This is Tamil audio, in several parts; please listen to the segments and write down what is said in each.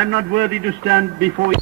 I am not worthy to stand before you.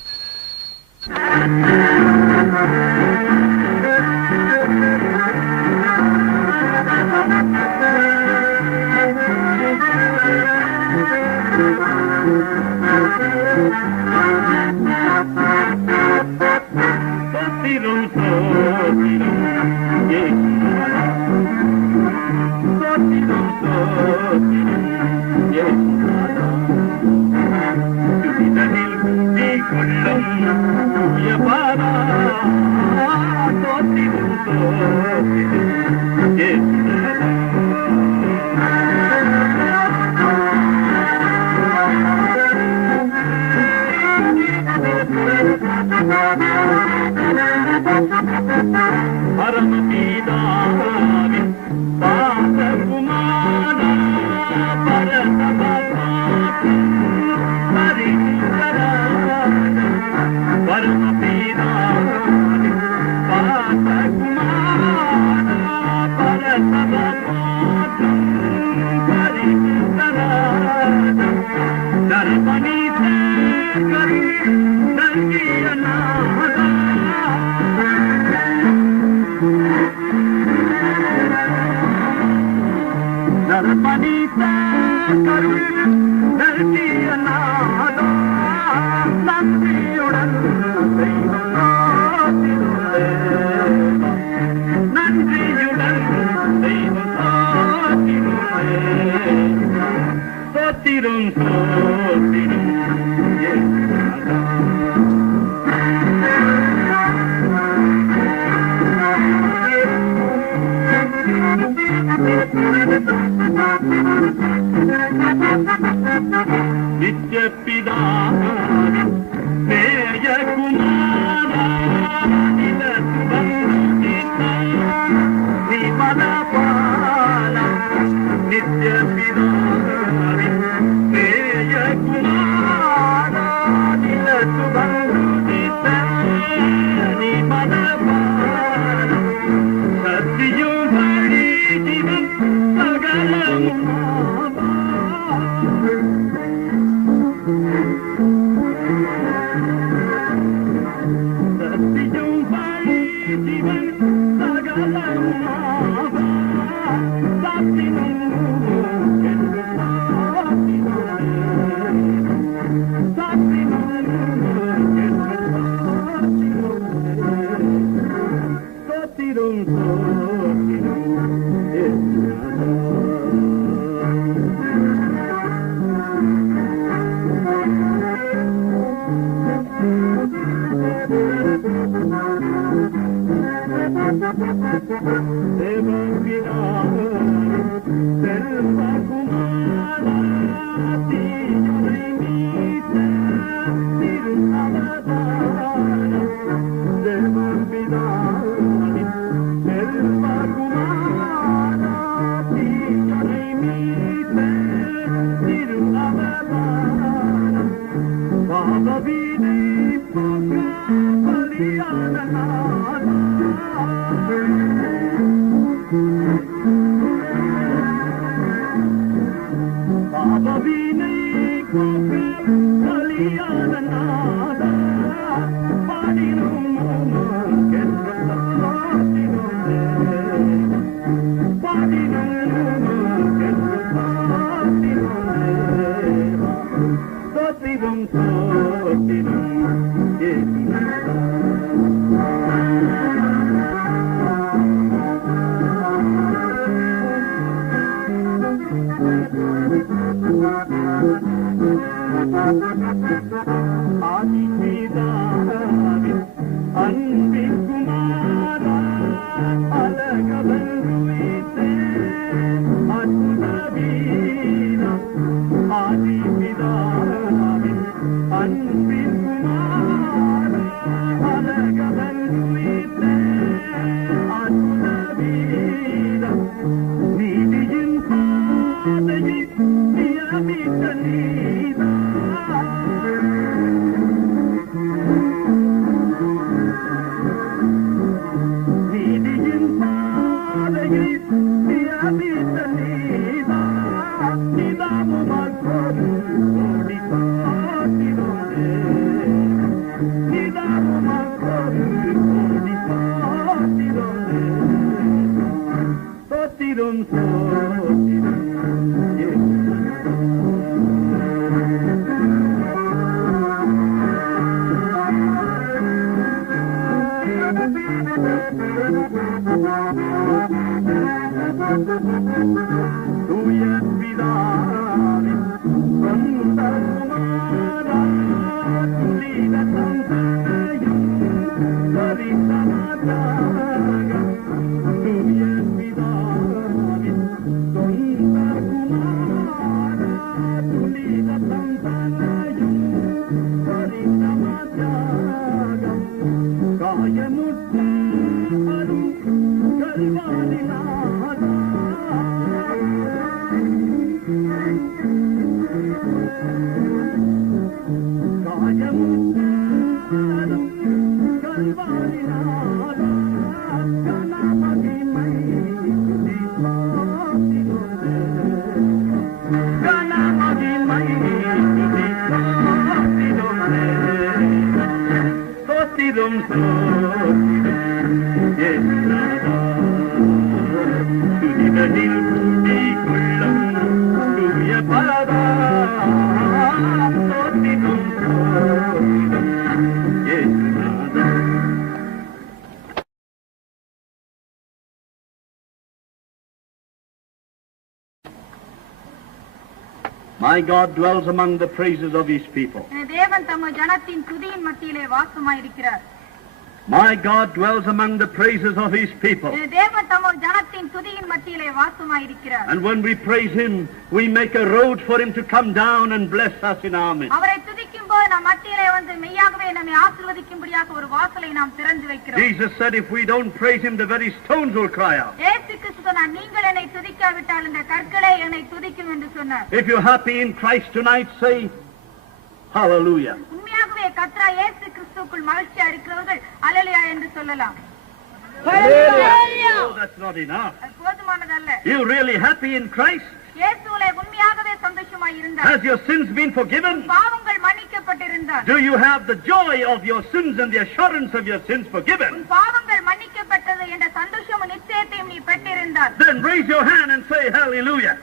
My God dwells among the praises of his people. My God dwells among the praises of his people. And when we praise him, we make a road for him to come down and bless us in our midst. Jesus said, if we don't praise him, the very stones will cry out. If you're happy in Christ tonight, say, hallelujah. Oh, that's not enough. You're really happy in Christ? Has your sins been forgiven? Do you have the joy of your sins and the assurance of your sins forgiven? Then raise your hand and say hallelujah.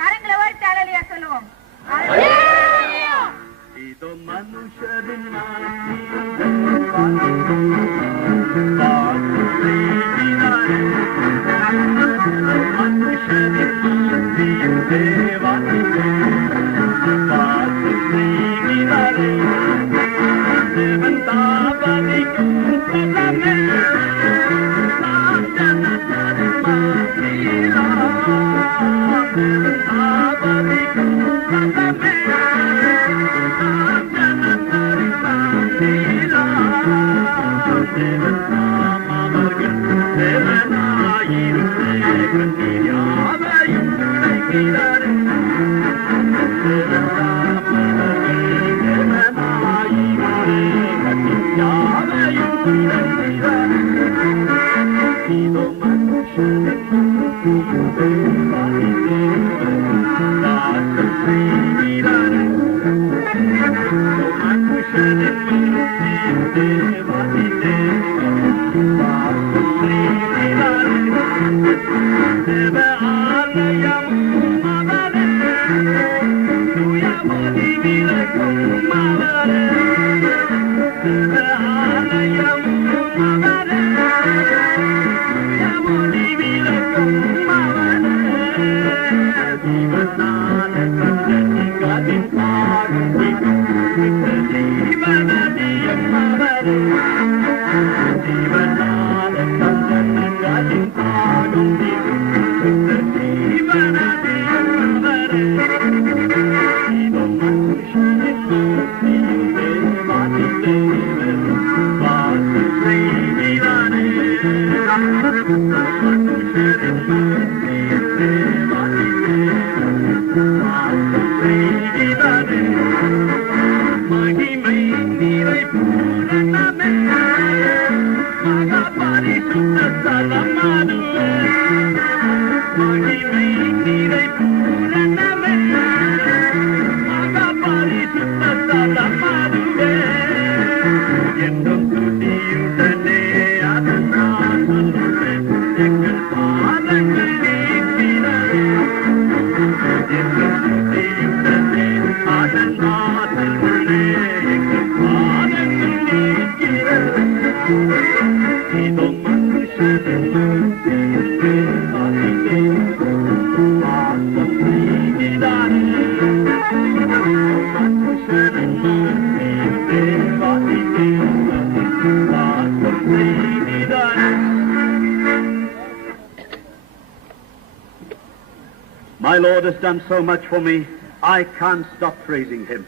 My Lord has done so much for me, I can't stop praising Him.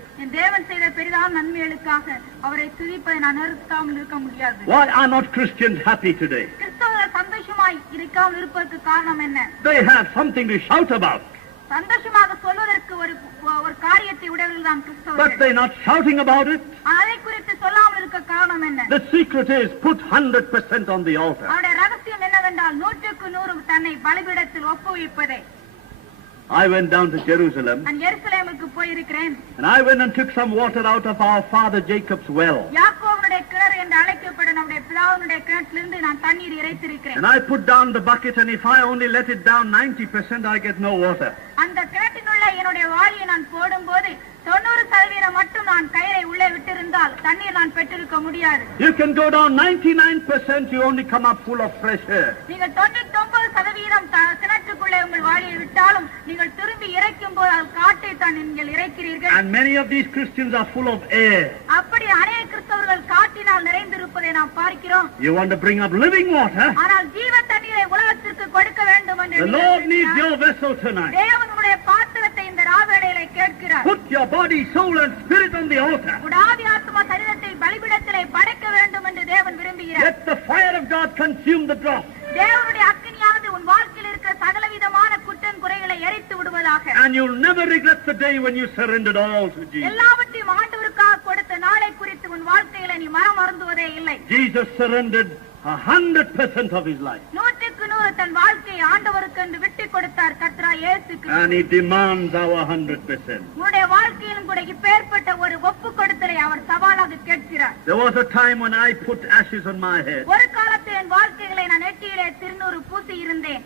Why are not Christians happy today? They have something to shout about. But they're not shouting about it. The secret is put 100% on the altar. I went down to Jerusalem and I went and took some water out of our father Jacob's well. And I put down the bucket, and if I only let it down 90%, I get no water. You can go down 99%, you only come up full of fresh air. And many of these Christians are full of air. You want to bring up living water? The Lord needs your vessel tonight. Put your body, soul and spirit on the altar. Let the fire of God consume the dross. And you'll never regret the day when you surrendered all to Jesus. Jesus surrendered 100% of his life. And he demands our 100%. There was a time when I put ashes on my head.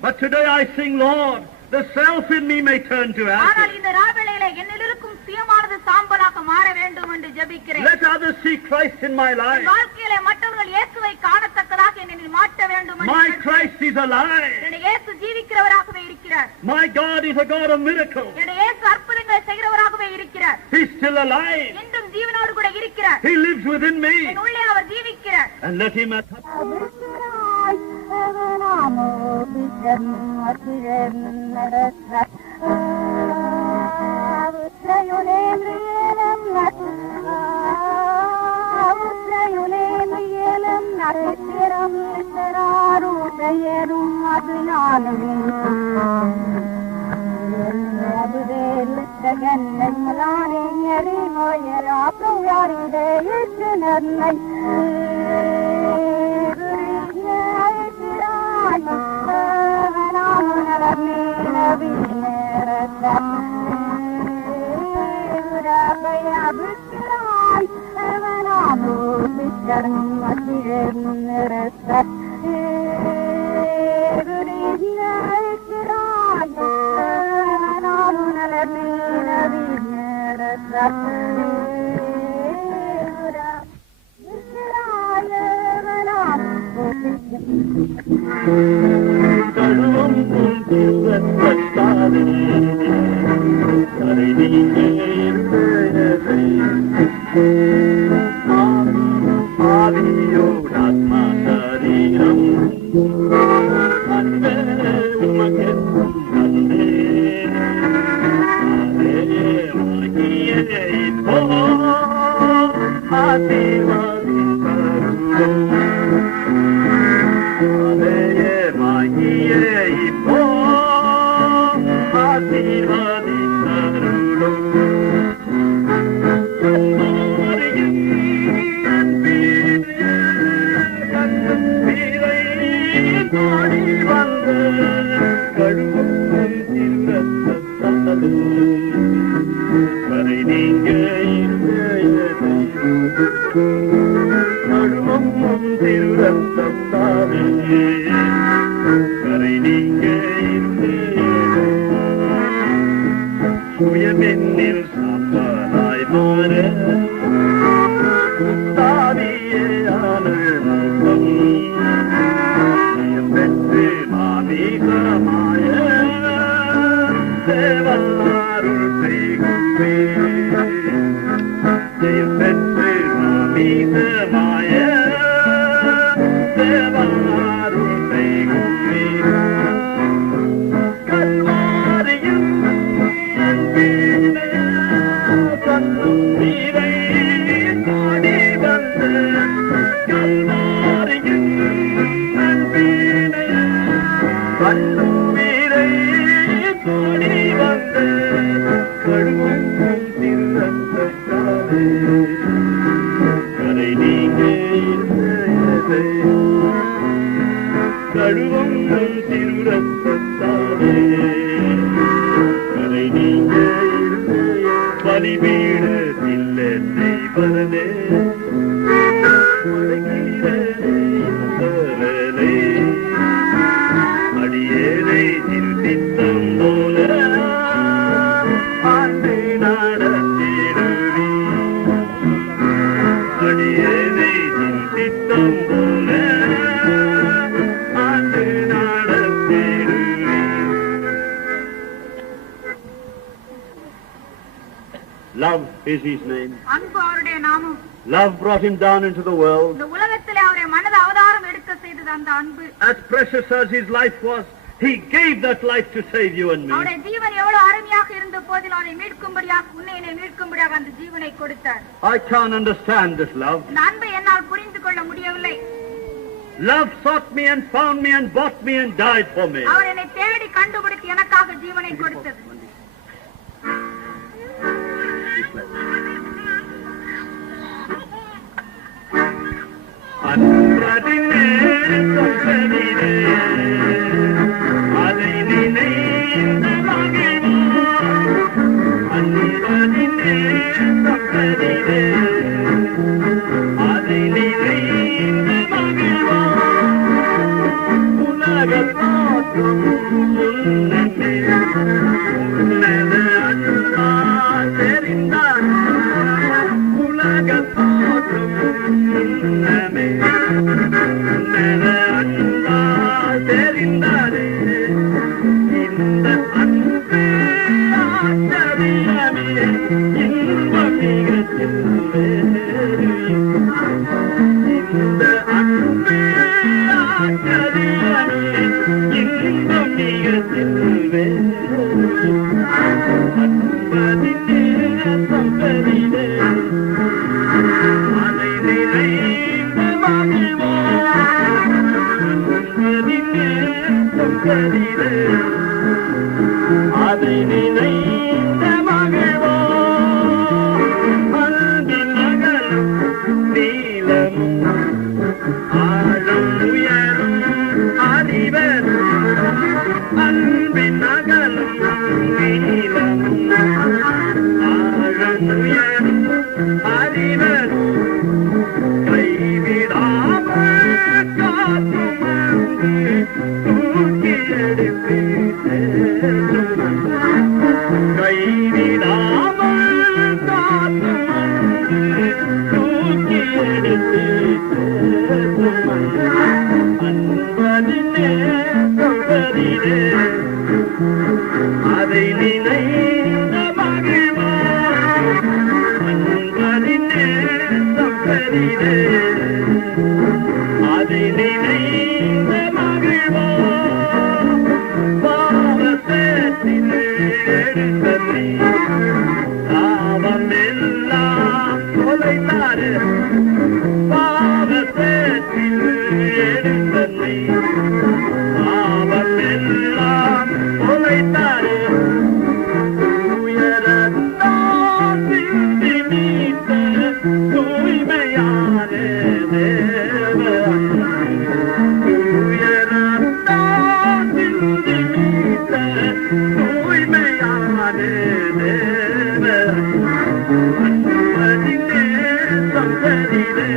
But today I sing, Lord, the self in me may turn to ashes. Let others see Christ in my life. My Christ is alive. My God is a God of miracles. He's still alive. He lives within me. And let him Love is his name. Love brought him down into the world. As precious as his life was, he gave that life to save you and me. I can't understand this love. Love sought me and found me and bought me and died for me. தூக்கி எடுத்து அன்பதினே சொல்வதிலே அதை நினைந்த மகிழ்வான் அன்பதினே சொல்வதிலே அதை நினைந்த மகிழ்வான் பாவத்தில் எடுத்தனை பாவம் எல்லாம் தொலைத்தாரு பாவத்தில் எடுத்தனை பாவம் எல்லாம் தொலைத்தாரு உயரத்தான் சிந்தி மீட்ட தூய்மையான தேவன் உயரத்தான் சிந்தி மீட்ட தூய்மையான தேவன் அன்பதிலே சந்ததிலே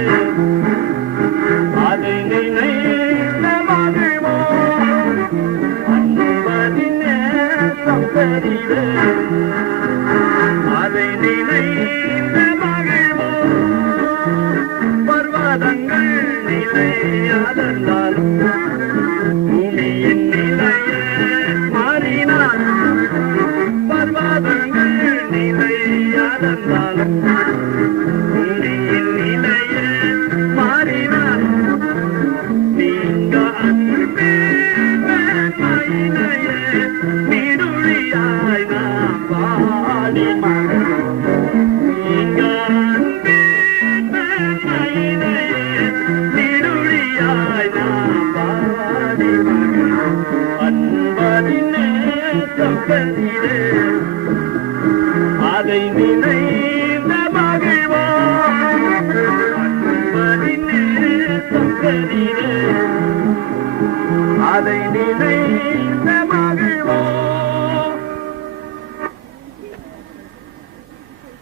அதை நினைந்த மகிழ்வோம் அன்பதிலே சந்ததிலே அதை நினைந்த மகிழ்வோம் பர்வதங்கள் நிலையாதல்லாலும் பூமியின் நிலையே மாறினாலும் பர்வதங்கள் நிலையாதல்லாலும் பூமியின் நிலையே மாறினாலும் நீங்க அன்பே மேன்மையினையே நீடுழியாய் நாம் பாடி மகிழ்வோம் நீங்க அன்பே மேன்மையினையே நீடுழியாய் நாம் பாடி மகிழ்வோம் அன்பதினே சம்பதிலே அதை நினைந்த மகிழ்வோம் அன்பதினே சம்பதிலே அதை நினைந்த மகிழ்வோம்.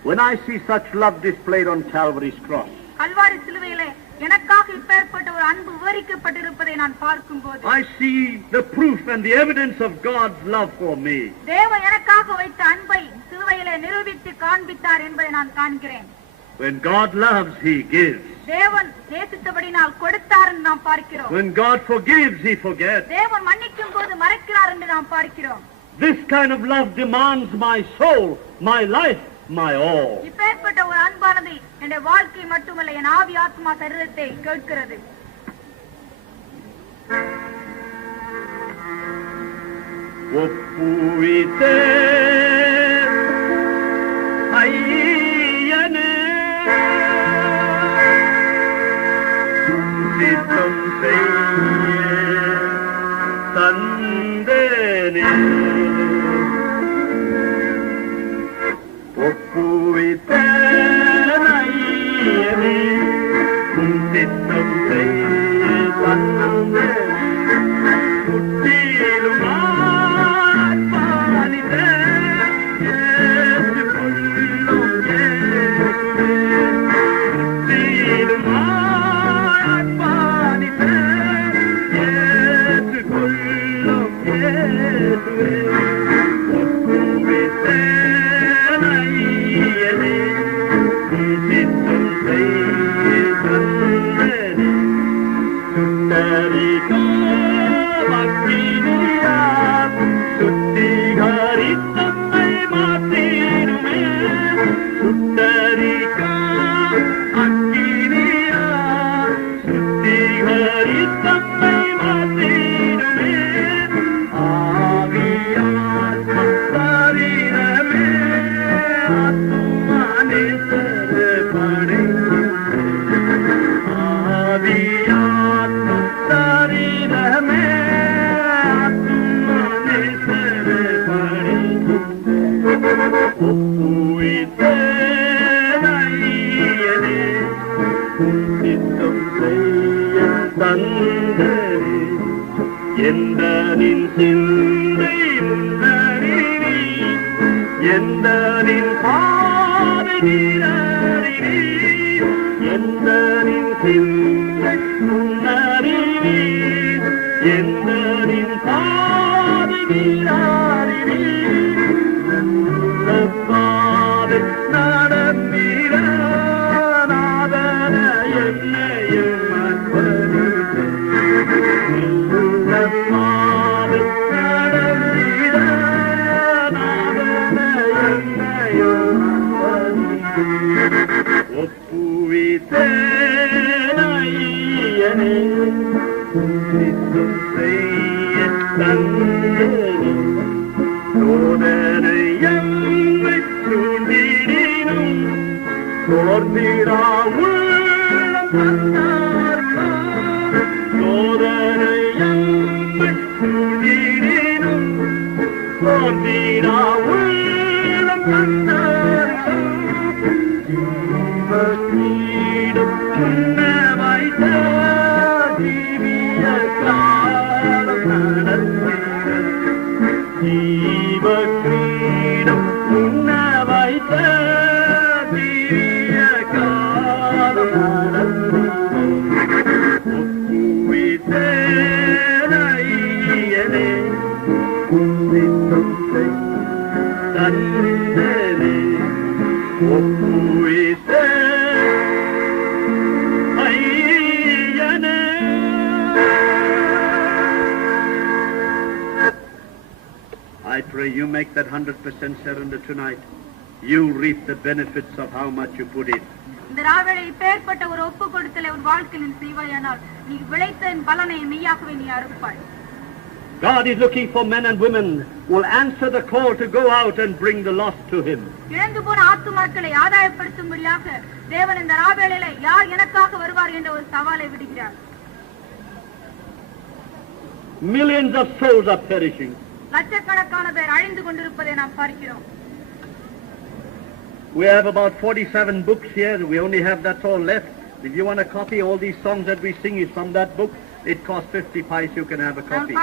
When I see such love displayed on Calvary's cross, Kalvari சிலுவையிலே எனக்காக இப்பேற்பட்ட ஒரு அன்பு விவரிக்கப்பட்டிருப்பதை நான் பார்க்கும்போது I see the proof and the evidence of God's love for me. தேவன் எனக்காக வைத்த அன்பை சிலுவையிலே நிரூபித்து காண்பித்தார் என்பதை நான் காண்கிறேன். When God loves, He gives. தேவன் நேசித்தபடினால் கொடுத்தார் என்று நாம் பார்க்கிறோம். When God forgives, He forgets. தேவன் மன்னிக்கும் போது மறைக்கிறார் என்று நாம் பார்க்கிறோம். This kind of love demands my soul, my life, my all. இப்பேற்பட்ட ஒரு அன்பானது என்னுடைய வாழ்க்கை மட்டுமல்ல என் ஆவி ஆத்மா சரீரத்தை கேட்கிறது. ஒப்புவித்தே ஐயனே சித்தம் செய்ய தந்தேனே ஒப்புவித்தே ஐயனே சித்தம் செய்ய தந்தேனே முற்றிலும் எந்தனின் சிந்தை முன்னறிவி எந்தனின் பாதை நீரறிவி எந்தனின் சிந்தை முன்னறிவி எந்தனின் பாதை நீரறிவி பாதை நடந்திட ஒப்புவித்தேனையனே சித்தம் செய்ய தந்தேனே சோதனை எம்மை சூழ்ந்திடினும் சோர்ந்திடா உள்ளம் தந்தார் சோதனை எம்மை சூழ்ந்திடினும் சோர்ந்திடா உள்ளம் தந்தார் ஜீவக்கிரீடம் உண்ண வைத்த ஜீவிய காலம் நடத்திட ஜீவக்கிரீடம் உண்ண வைத்த ஜீவிய காலம் நடத்திட ஒப்புவித்தேனையனே சித்தம் செய் தந்தேனே I pray you make that 100% surrender tonight. You reap the benefits of how much you put in. இந்த ராவேளை இப்பேற்பட்ட ஒரு ஒப்பு கொடுத்தலை உன் வாழ்க்கையில் செய்வாயானால் நீ விளைத்த பலனை மெய்யாகவே நீ அறுப்பாய். God is looking for men and women who will answer the call to go out and bring the lost to Him. இழந்து போன ஆத்துமாக்களை ஆதாயப்படுத்தும்படியாக தேவன் இந்த ராவேளையிலே யார் எனக்காக வருவார் என்ற ஒரு சவாலை விடுகிறார். Millions of souls are perishing. லட்சக்கணக்கான பேர் அழிந்து கொண்டிருப்பதை நாம் பார்க்கிறோம். We have about 47 books here. We only have that's all left. If you want a copy, all these songs that we sing is from that book. It costs 50 pies. You can have a copy.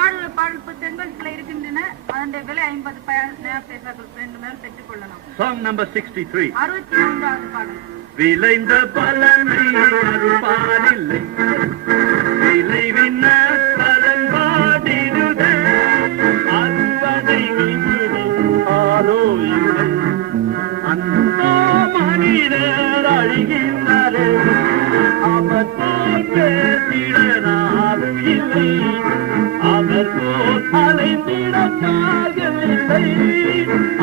Song number 63. விளைந்த பலனை அறுப்பாரில்லை விளைவின பலன் பாடிடுதே அறுவடை விடுதே ஆலோ இல்லை அந்த மனிதர் அழிகின்றே அவர் போல் பேசிடனாரும் இல்லை அவர் போல் அலைந்திட கால்கள் இல்லை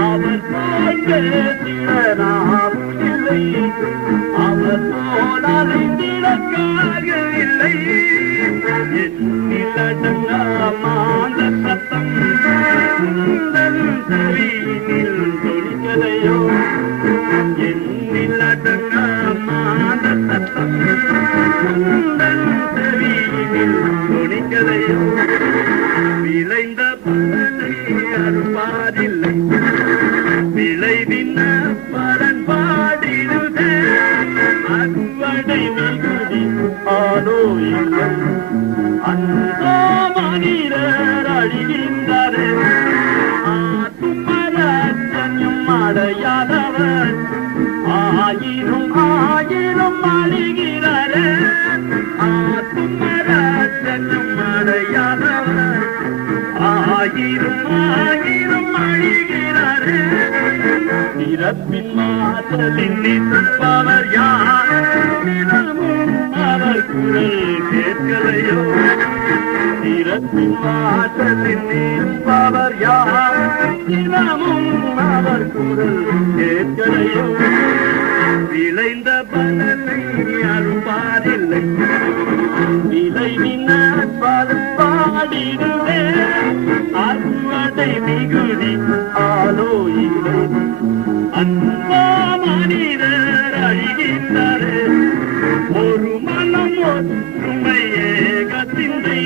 அவர் போல் பேசிடனாரும் இல்லை அவர் போல் அலைந்திட கால்கள் இல்லை என்னிலடங்காமாந்த சத்தம் உந்தன் செவியினில் தொனிக்கதையோ என்னிலடங்காமாந்த சத்தம் உந்தன் செவியினில் தொனிக்கதையோ விளைந்த பலனை அறுப்பாரில்லை விளைவின பலன் பாடிடுதே அறுவடை மிகுதி ஆலோ இல்லை அந்த மனிதர் அழிகின்றே ஆத்துமராஜ்யம் அடையாதவர் ஆயிரம் ஆயிரம் அழிகிறாரே ஆத்துமராஜ்யம் அடையாதவர் ஆயிரம் ஆயிரம் அழிகிறாரே பிறப்பின் மாதலில் நிற்பவர் யார் தினமும் அவர் குரல் கேட்கலையோ பிறப்பின் மாதலில் நிற்பவர் யார் தினமும் அவர் குரல் கேட்கலையோ விளைந்த பலனை அறுப்பாரில்லை விளைவின பலன் பாடிடுவே அறுவடை மிகுதி ஆலோ இல்லை அந்த மனிதர் அழிகின்றே ஒரு மனம் ஒற்றுமை ஏகத்தின்றை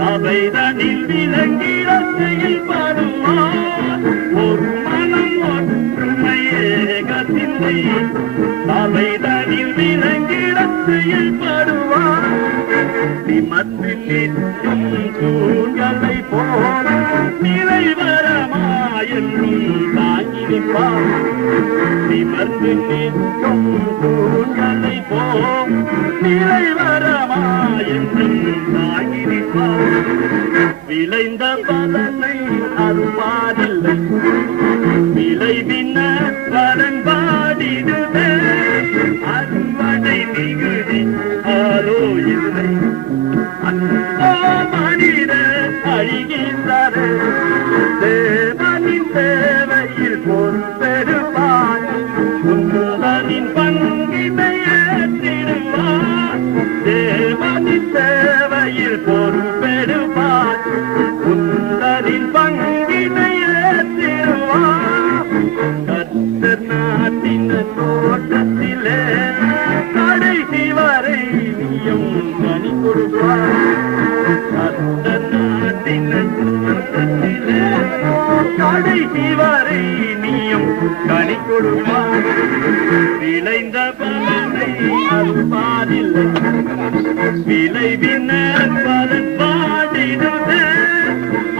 சபைதனில் விளங்கிட செயல்படுவார் ஒரு மனம் ஒற்றுமை ஏகத்தின்றை சபைதனில் விளங்கிட செயல்படுவார் நிமத்தின் நிற்கும் தூண்களை போல நிறைவரமாயென்றும் தாங்கி நிற்பார் நிமர்ந்து நிற்கும் தூண்களை போல் நிறைவரமாயென்றும் தாங்கி நிற்பார் விளைந்த பலனை அறுப்பாரில்லை விளைவின பலன் பாடிடுவே அறுவடை மிகுதி ஆலோ இல்லை அந்த மனிதர் அழிகின்றே தேவனின் தேவையில் பொறுப்பெடுப்பார் உந்தனின் பங்கில் போடுவான். விளைந்த பலனை அறுப்பாரில்லை, விளைவின பலன் பாடிடுத.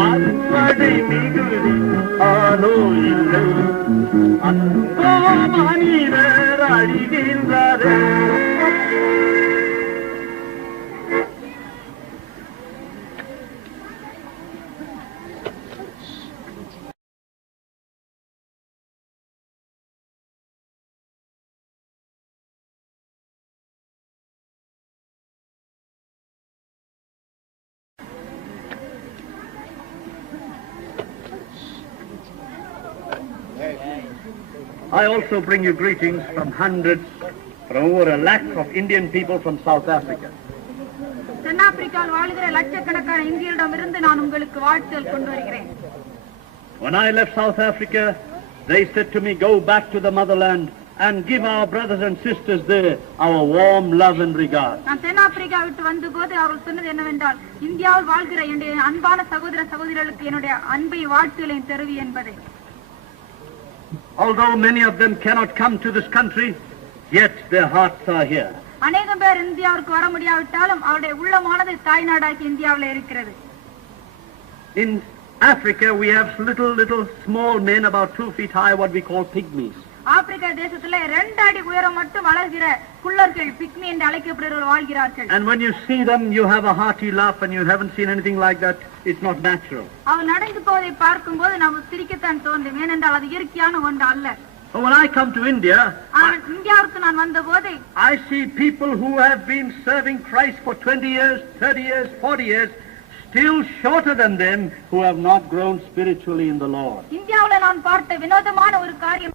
அறுவடை மிகுதி ஆனோ இல்லை, அன்போ மனிதர் அழிகின்றாரே. I also bring you greetings from hundreds, from over 1 lakh of Indian people from South Africa. தென்னாப்பிரிக்காவில் வாழ்கிற லட்சக்கணக்கான இந்தியரிடமிருந்து நான் உங்களுக்கு வாழ்த்துக்கள் கொண்டு வருகிறேன். When I left South Africa, they said to me, go back to the motherland and give our brothers and sisters there our warm love and regard. நான் தென்னாப்பிரிக்கா விட்டு வந்தபோது அவர்கள் சொன்னது என்னவென்றால், இந்தியாவில் வாழ்கிற என்னுடைய அன்பான சகோதர சகோதரிகளுக்கு என்னுடைய அன்பை வாழ்த்துக்களையும் தெரிவி என்பதை. Although many of them cannot come to this country, yet their hearts are here. அநேகம் பேர் இந்தியாவுக்கு வர முடியாவிட்டாலும் அவருடைய உள்ளமானது தாய்நாடாகி இந்தியாவில் இருக்கிறது. In Africa we have little small men about 2 feet high, what we call pygmies. Africa தேசத்துல 2 அடி உயரம் மட்டும் வளர்கிற குள்ளர்கள், பிக்மி என்று அழைக்கப்படுகிறவர்கள் வாழ்கிறார்கள். And when you see them, you have a hearty laugh, and you haven't seen anything like that. It's not natural. அவர் நடந்து போவதை பார்க்கும்போது நாம் சிரிக்கத்தான் தோன்றும், ஏனென்றால் அது இயற்கையான ஒன்று அல்ல. But when I come to India, இந்தியாவுக்கு நான் வந்தபோது I see people who have been serving Christ for 20 years, 30 years, 40 years, still shorter than them who have not grown spiritually in the Lord. இந்தியாவுல நான் பார்த்த வினோதமான ஒரு காரியம்,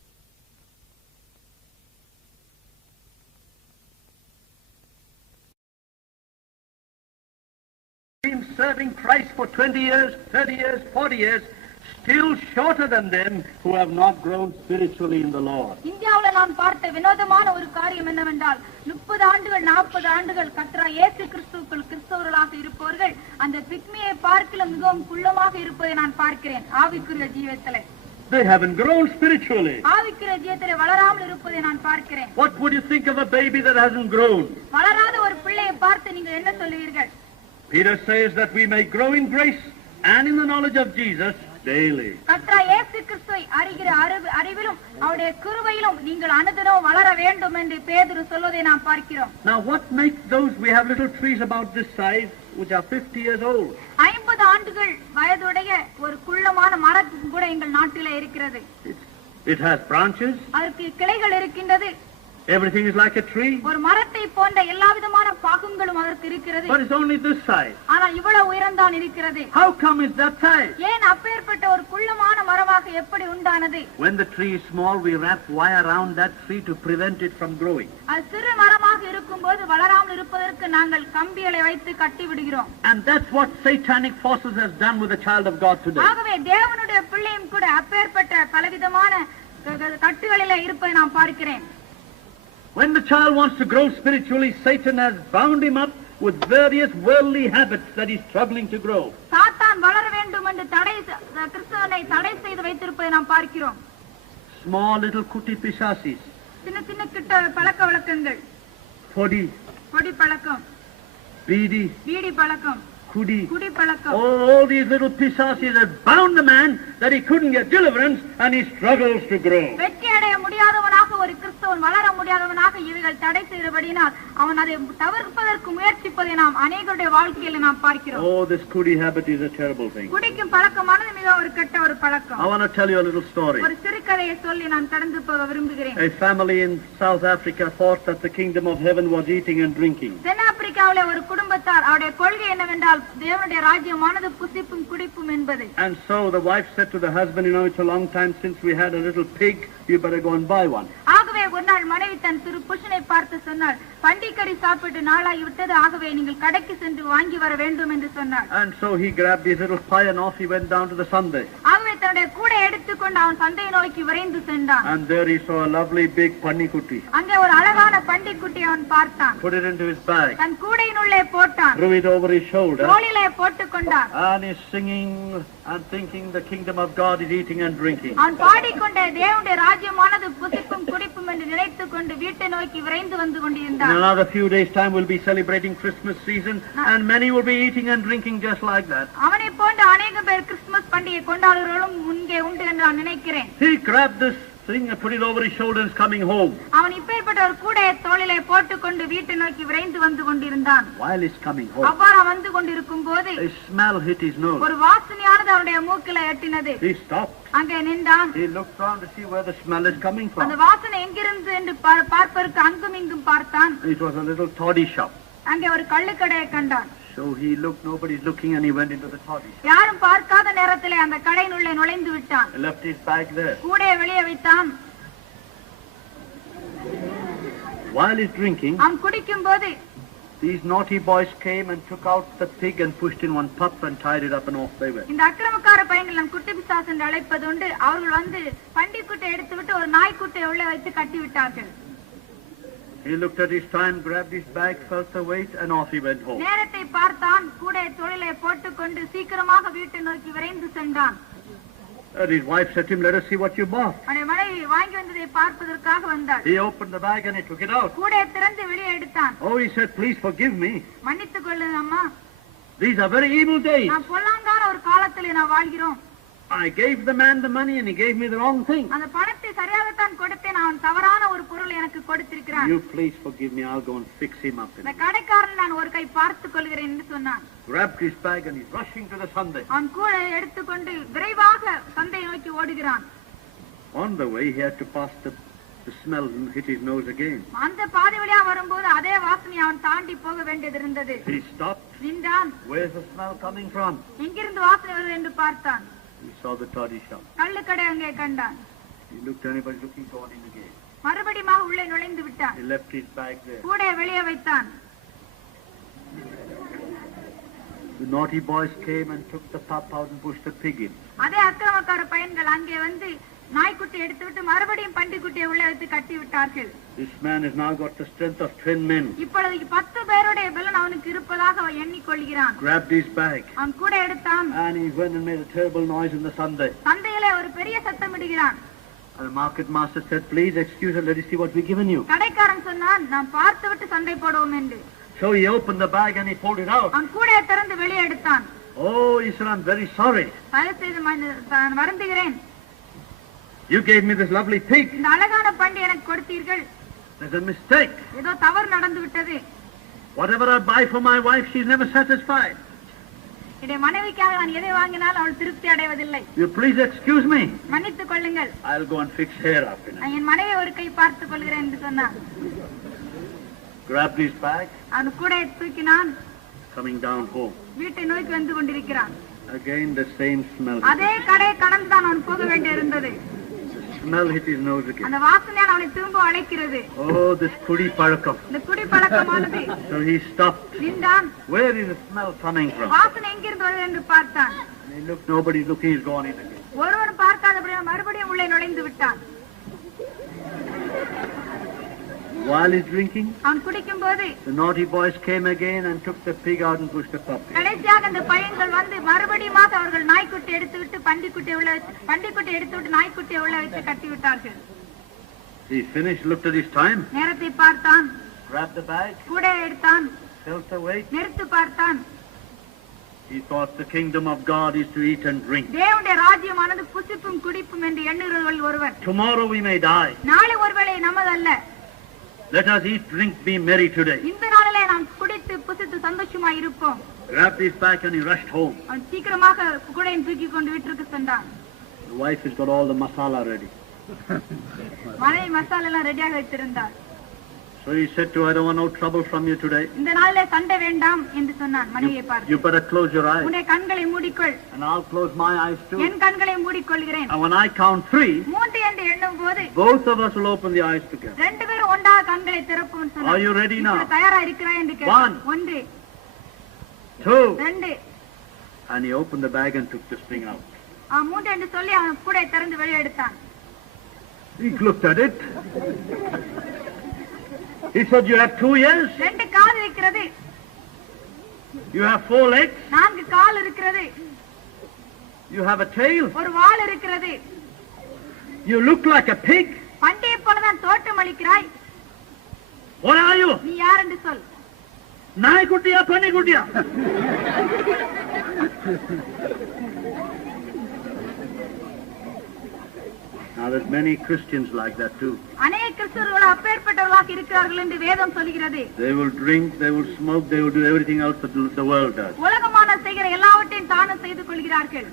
been serving Christ for 20 years, 30 years, 40 years, still shorter than them who have not grown spiritually in the Lord. இந்தியாவுல நான் பார்த்த வினோதமான ஒரு காரியம் என்னவென்றால், 30 ஆண்டுகள் 40 ஆண்டுகள் கர்த்தராகிய இயேசு கிறிஸ்துவுக்குள் கிறிஸ்தவர்களாக இருப்பவர்கள் அந்த பிக்மியை பார்க்கிலும் மிகவும் குள்ளமாக இருப்பதை நான் பார்க்கிறேன். ஆவிக்குரிய ஜீவியத்திலே They haven't grown spiritually. ஆவிக்குரிய ஜீவியத்திலே வளராமல் இருப்பதை நான் பார்க்கிறேன். What would you think of a baby that hasn't grown? வளராத ஒரு பிள்ளையை பார்த்து நீங்கள் என்ன சொல்லுவீர்கள்? Peter says that we may grow in grace and in the knowledge of Jesus daily. கர்த்தராகிய இயேசு கிறிஸ்துவை அறிகிற அறிவிலும் அவருடைய கிருபையிலும் நீங்கள் அனுதினம் வளர வேண்டும் என்று பேதுரு சொல்வதை நாம் பார்க்கிறோம். Now what makes those, we have little trees about this size which are 50 years old. 50 ஆண்டுகள் வயதுடைய ஒரு குள்ளமான மரம் கூட எங்கள் நாட்டிலே இருக்கிறது. It has branches. அதற்கு கிளைகள் இருக்கின்றது. Everything is like a tree. ஒரு மரத்தை போன்ற எல்லாவிதமான பாகங்களும் அதற்கு இருக்கிறது. But it's only this size. ஆனால் இவ்வளவு உயரம் தான் இருக்கிறது. How come it's that size? ஏன் அப்பேற்பட்ட ஒரு குள்ளமான மரமாக எப்படி உண்டானது? When the tree is small, we wrap wire around that tree to prevent it from growing. அது சிறு மரமாக இருக்கும்போது வளராமல் இருப்பதற்கு நாங்கள் கம்பிகளை வைத்து கட்டி விடுகிறோம். And that's what satanic forces has done with the child of God today. ஆகவே தேவனுடைய பிள்ளையும் கூட அப்பேற்பட்ட பலவிதமான கட்டுகளிலே இருப்பதை நான் பார்க்கிறேன். When the child wants to grow spiritually, Satan has bound him up with various worldly habits that he's struggling to grow. சாத்தான் வளர வேண்டும் என்று கிறிஸ்தவனை தடை செய்து வைத்திருப்பதை நாம் பார்க்கிறோம். Small little kuti pisasis. சின்ன சின்ன கிட்ட பழக்க வழக்கங்கள், Podi, பொடி பழக்கம், bidi, பீடி பழக்கம், kudi. குடி பழக்கம். All these little pisasis have bound the man that he couldn't get deliverance and he struggles to grow. வெற்றி அடைய முடியாதவனாக ஒரு கிறிஸ்தவன் வளர முடியாதவனாக இவைகள் தடை செய்தபடினால் அவன் அதை தவிர்ப்பதற்கு முயற்சிப்பதை நாம் அநேகருடைய வாழ்க்கையில நாம் பார்க்கிறோம். Oh, this kudi habit is a terrible thing. குடிக்கும் பழக்கமானது மிக ஒரு கெட்ட ஒரு பழக்கம். I want to tell you a little story. ஒரு சிறுகதையை சொல்லி நான் கடந்து போக விரும்புகிறேன். A family in South Africa thought that the kingdom of heaven was eating and drinking. தென்னாப்பிரிக்காவிலே ஒரு குடும்பத்தார் அவருடைய கொள்கை என்னவென்றால் தேவனுடைய ராஜ்யமானது புசிப்பும் குடிப்பும் என்பது. And so the wife said to the husband, you know, it's a long time since we had a little pig, you better go and buy one. ஆகவே ஒரு நாள் மனைவி தன் சிறு புருஷனை பார்த்து சொன்னாள், பண்டிகரி சாப்பிட்டு நாளாகி விட்டது, ஆகவே நீங்கள் கடைக்கு சென்று வாங்கி வர வேண்டும் என்று சொன்னாள். And so he grabbed his little pie and off he went down to the Sunday. ஆகவே தன்னுடைய கூடை எடுத்துக்கொண்டு அவன் சந்தையை நோக்கி விரைந்து சென்றான். And there he saw a lovely big pannikutti. அங்கே ஒரு அழகான பண்டிக்குட்டி அவன் பார்த்தான். Put it into his bag. தன் கூடையினுள்ளே போட்டான். Threw it over his shoulder. தோளிலே போட்டுக் கொண்டான். And he's singing and thinking the kingdom of God is eating and drinking. அவன் பாடிக்கொண்டே தேவனுடைய ராஜ்யமானது புசிப்பும் குடிப்பும் என்று நினைத்துக்கொண்டு வீட்டை நோக்கி விரைந்து வந்து In கொண்டிருந்தான். another few days' time, we'll be celebrating Christmas season, and many will be eating and drinking just like that. அவனை போன்ற அநேக பேர் கிறிஸ்துமஸ் பண்டிகை கொண்டாடுறவர்களும் இங்கே உண்டு என்று நான் நினைக்கிறேன். He grabbed this thing and put it over his shoulder and is coming home. அவன் இப்பேற்பட்ட ஒரு கூடையை தோளிலே போட்டுக்கொண்டு வீட்டை நோக்கி விரைந்து வந்து கொண்டிருந்தான். While he's coming home, அவ்வாறு வந்து கொண்டிருக்கும் போது a smell hit his nose. ஒரு வாசனையானது அவனுடைய மூக்கில எட்டினது. He stopped. அங்கே நின்றான். He looked around to see where the smell is coming அந்த from. வாசனை எங்கிருந்து என்று பார்ப்பதற்கு அங்கும் இங்கும் பார்த்தான். It was a little toddy shop. அங்கே ஒரு கள்ளுக்கடையை கண்டான். So he looked, nobody's looking, and he went into the toddy shop. யாரும் பார்க்காத நேரத்திலே அந்த கடையினுள்ளே நுழைந்து விட்டான். He left his bag there. கூடையை வெளியே வைத்தான். While he's drinking, அவன் குடிக்கும் போது these naughty boys came and took out the pig and pushed in one pup and tied it up and off they went. இந்த அக்கிரமக்கார பையன்கள் நம் குட்டி பிசாசு என்று அழைப்பது உண்டு. அவர்கள் வந்து பண்டிக்குட்டை எடுத்துவிட்டு ஒரு நாய்க்குட்டையை உள்ளே வைத்து கட்டி விட்டார்கள். He looked at his time, grabbed his bag, felt the weight, and off he went home. நேரத்தை பார்த்தான். கூடையை தோளிலே போட்டுக்கொண்டு சீக்கிரமாக வீட்டை நோக்கி விரைந்து சென்றான். And his wife said to him, "Let us see what you bought." அவனுடைய மனைவி வாங்கி வந்ததை பார்ப்பதற்காக வந்தாள். He opened the bag and he took it out. கூடையை திறந்து வெளியே எடுத்தான். Oh, he said, "Please forgive me. மன்னித்துக் கொள்ளுங்க அம்மா, These are very evil days. நான் பொல்லாங்கான ஒரு காலத்திலே நான் வாழ்கிறோம். I gave the man the money and he gave me the wrong thing. அந்த பணத்தை சரியாகத்தான் கொடுத்தேன், அவன் தவறான ஒரு பொருள் எனக்கு கொடுத்திருக்கிறான். You please forgive me. I'll go and fix him up." இந்த கடைக்காரன் நான் ஒரு கை பார்த்துக் கொள்கிறேன் என்று சொன்னான். Grabbed his bag and he's rushing to the Sunday. அவன் கூடையை எடுத்துக்கொண்டு விரைவாக சந்தையை நோக்கி ஓடுகிறான். On the way, he had to pass the smell and hit his nose again. அந்த பாதை வழியா வரும்போது அதே வாசனை அவன் தாண்டி போக வேண்டியது இருந்தது. He stopped. நின்றான். Where's the smell coming from? எங்கிருந்து வாசனை வருது என்று பார்த்தான். He saw the toddy shop. கள்ளுக்கடை அங்கே கண்டான். He looked, anybody looking, gone in again. மறுபடியும் உள்ளே நுழைந்து விட்டான். He left his bag there. கூடையை வெளியே வைத்தான். The naughty boys came and took the pup out and pushed the pig in. அதே அக்கிரமக்கார பையன்கள் அங்கே வந்து நாய்க்குட்டி எடுத்துவிட்டு மறுபடியும் பண்டிக்குட்டியை உள்ளே வைத்து கட்டி விட்டார்கள். This man has now got the strength of 10 men. இப்பொழுது 10 பேருடைய பலன் அவனுக்கு இருப்பதாக அவன் எண்ணிக்கொள்கிறான். Grabbed his bag. அவன் கூட எடுத்தான். And he went and made a terrible noise in the Sunday. சந்தையிலே ஒரு பெரிய சத்தம் இடுகிறான். And the market master said, "Please excuse us, let us see what we've given you." கடைக்காரன் சொன்னான், நாம் பார்த்துவிட்டு சண்டை போடுவோம் என்று. So he opened the bag and he pulled it out. அவன் கூடையை திறந்து வெளியே எடுத்தான். Oh, he said, "I'm very sorry. தயவு செய்து நான் வருந்துகிறேன். You gave me this lovely pig. இந்த அழகான பண்டி எனக்கு கொடுத்தீர்கள். There's a mistake. ஏதோ தவறு நடந்து விட்டது. Whatever I buy for my wife, she's never satisfied. என்னுடைய மனைவிக்காக நான் எதை வாங்கினாலும் அவள் திருப்தி அடைவதில்லை. You please excuse me. மன்னித்துக் கொள்ளுங்கள். I'll go and fix her up." நான் என் மனைவி ஒரு கை பார்த்துக் கொள்கிறேன் என்று சொன்னான். Grabbed his bag, அவன் கூடையை தூக்கினான். coming down home. வீட்டை நோக்கி வந்து கொண்டிருக்கிறான். Again the same smell. அதே கடையை கடந்து தான் அவன் போக வேண்டி இருந்தது. The smell hit his nose again. அந்த வாசனையால் அவனை திரும்ப அழைக்கிறது. Oh, this kudi palakam. இந்த குடி பழக்கமானது. So he stopped. நின்றான். Where is the smell coming from? வாசனை எங்கிருந்து வருது என்று பார்த்தான். And he looked, nobody's looking, he's gone in again. ஒருவன் பார்க்காதபடியால் மறுபடியும் உள்ளே நுழைந்து விட்டான். While he's drinking, அவன் குடிக்கும் போது the naughty boys came again and took the pig out and pushed the pup in. கடைசியாக அந்த பையன்கள் வந்து மறுபடியும் அவர்கள் நாய்க்குட்டி எடுத்துவிட்டு பண்டிக்குட்டியை எடுத்துவிட்டு நாய்க்குட்டியை உள்ள வைத்து கட்டி விட்டார்கள். He finished, looked at his time, நேரத்தை பார்த்தான். grabbed the bag, கூடையை எடுத்தான். felt the weight. நிறுத்து பார்த்தான். He thought the kingdom of God is to eat and drink. தேவனுடைய ராஜ்யமானது புசிப்பும் குடிப்பும் என்று எண்ணுகிறவர்கள் ஒருவர். Tomorrow we may die. நாளை ஒருவேளை நமதல்ல. Let us eat, drink, be merry today. இந்த நாளிலே நாம் குடித்து புசித்து சந்தோஷமாய் இருப்போம். Grabbed his bag and he rushed home. அவன் சீக்கிரமாக கூடையை தூக்கி கொண்டு வீட்டிற்கு சென்றான். The wife has got all the masala ready. மனைவி மசாலா எல்லாம் ரெடியாக வைத்திருந்தார். So he said to her, "I don't want no trouble from you today. இந்த நாளிலே சண்டை வேண்டாம் என்று சொன்னான். மனைவியை பார்த்து, You better close your eyes. உன்னுடைய கண்களை மூடிக்கொள். And I'll close my eyes too. என் கண்களை மூடிக்கொள்கிறேன். And when I count 3, 3 என்று எண்ணும் போது both of us will open the eyes together. 2 பேரும் ஒன்றாக கண்களை திறப்போம் சொன்னார். Are you ready now? தயாரா இருக்கிறாய் என்று கேட்டான். 1 2 2 And he opened the bag and took the string out. அவன் 3 என்று சொல்லி அவன் கூடையை திறந்து வெளியே எடுத்தான். He looked at it. He said, "You have 2 ears, 2 கால் இருக்கிறது, you have 4 legs, 4 கால் இருக்கிறது, You have a tail. ஒரு வால் இருக்கிறது. You look like a pig. பண்டியை போலதான் தோற்றம் அளிக்கிறாய். What are you? நீ யார் என்று சொல். நாய்க்குட்டியா பன்னிக்குட்டியா? Now there's many Christians like that too. அநேக கிறிஸ்தவர்கள் அப்பேற்பட்டவர்களாக இருக்கிறார்கள் என்று வேதம் சொல்கிறது. They will drink, they will smoke, they will do everything else that the world does. உலகமான செய்கிற எல்லாவற்றையும் தானும் செய்து கொள்கிறார்கள்.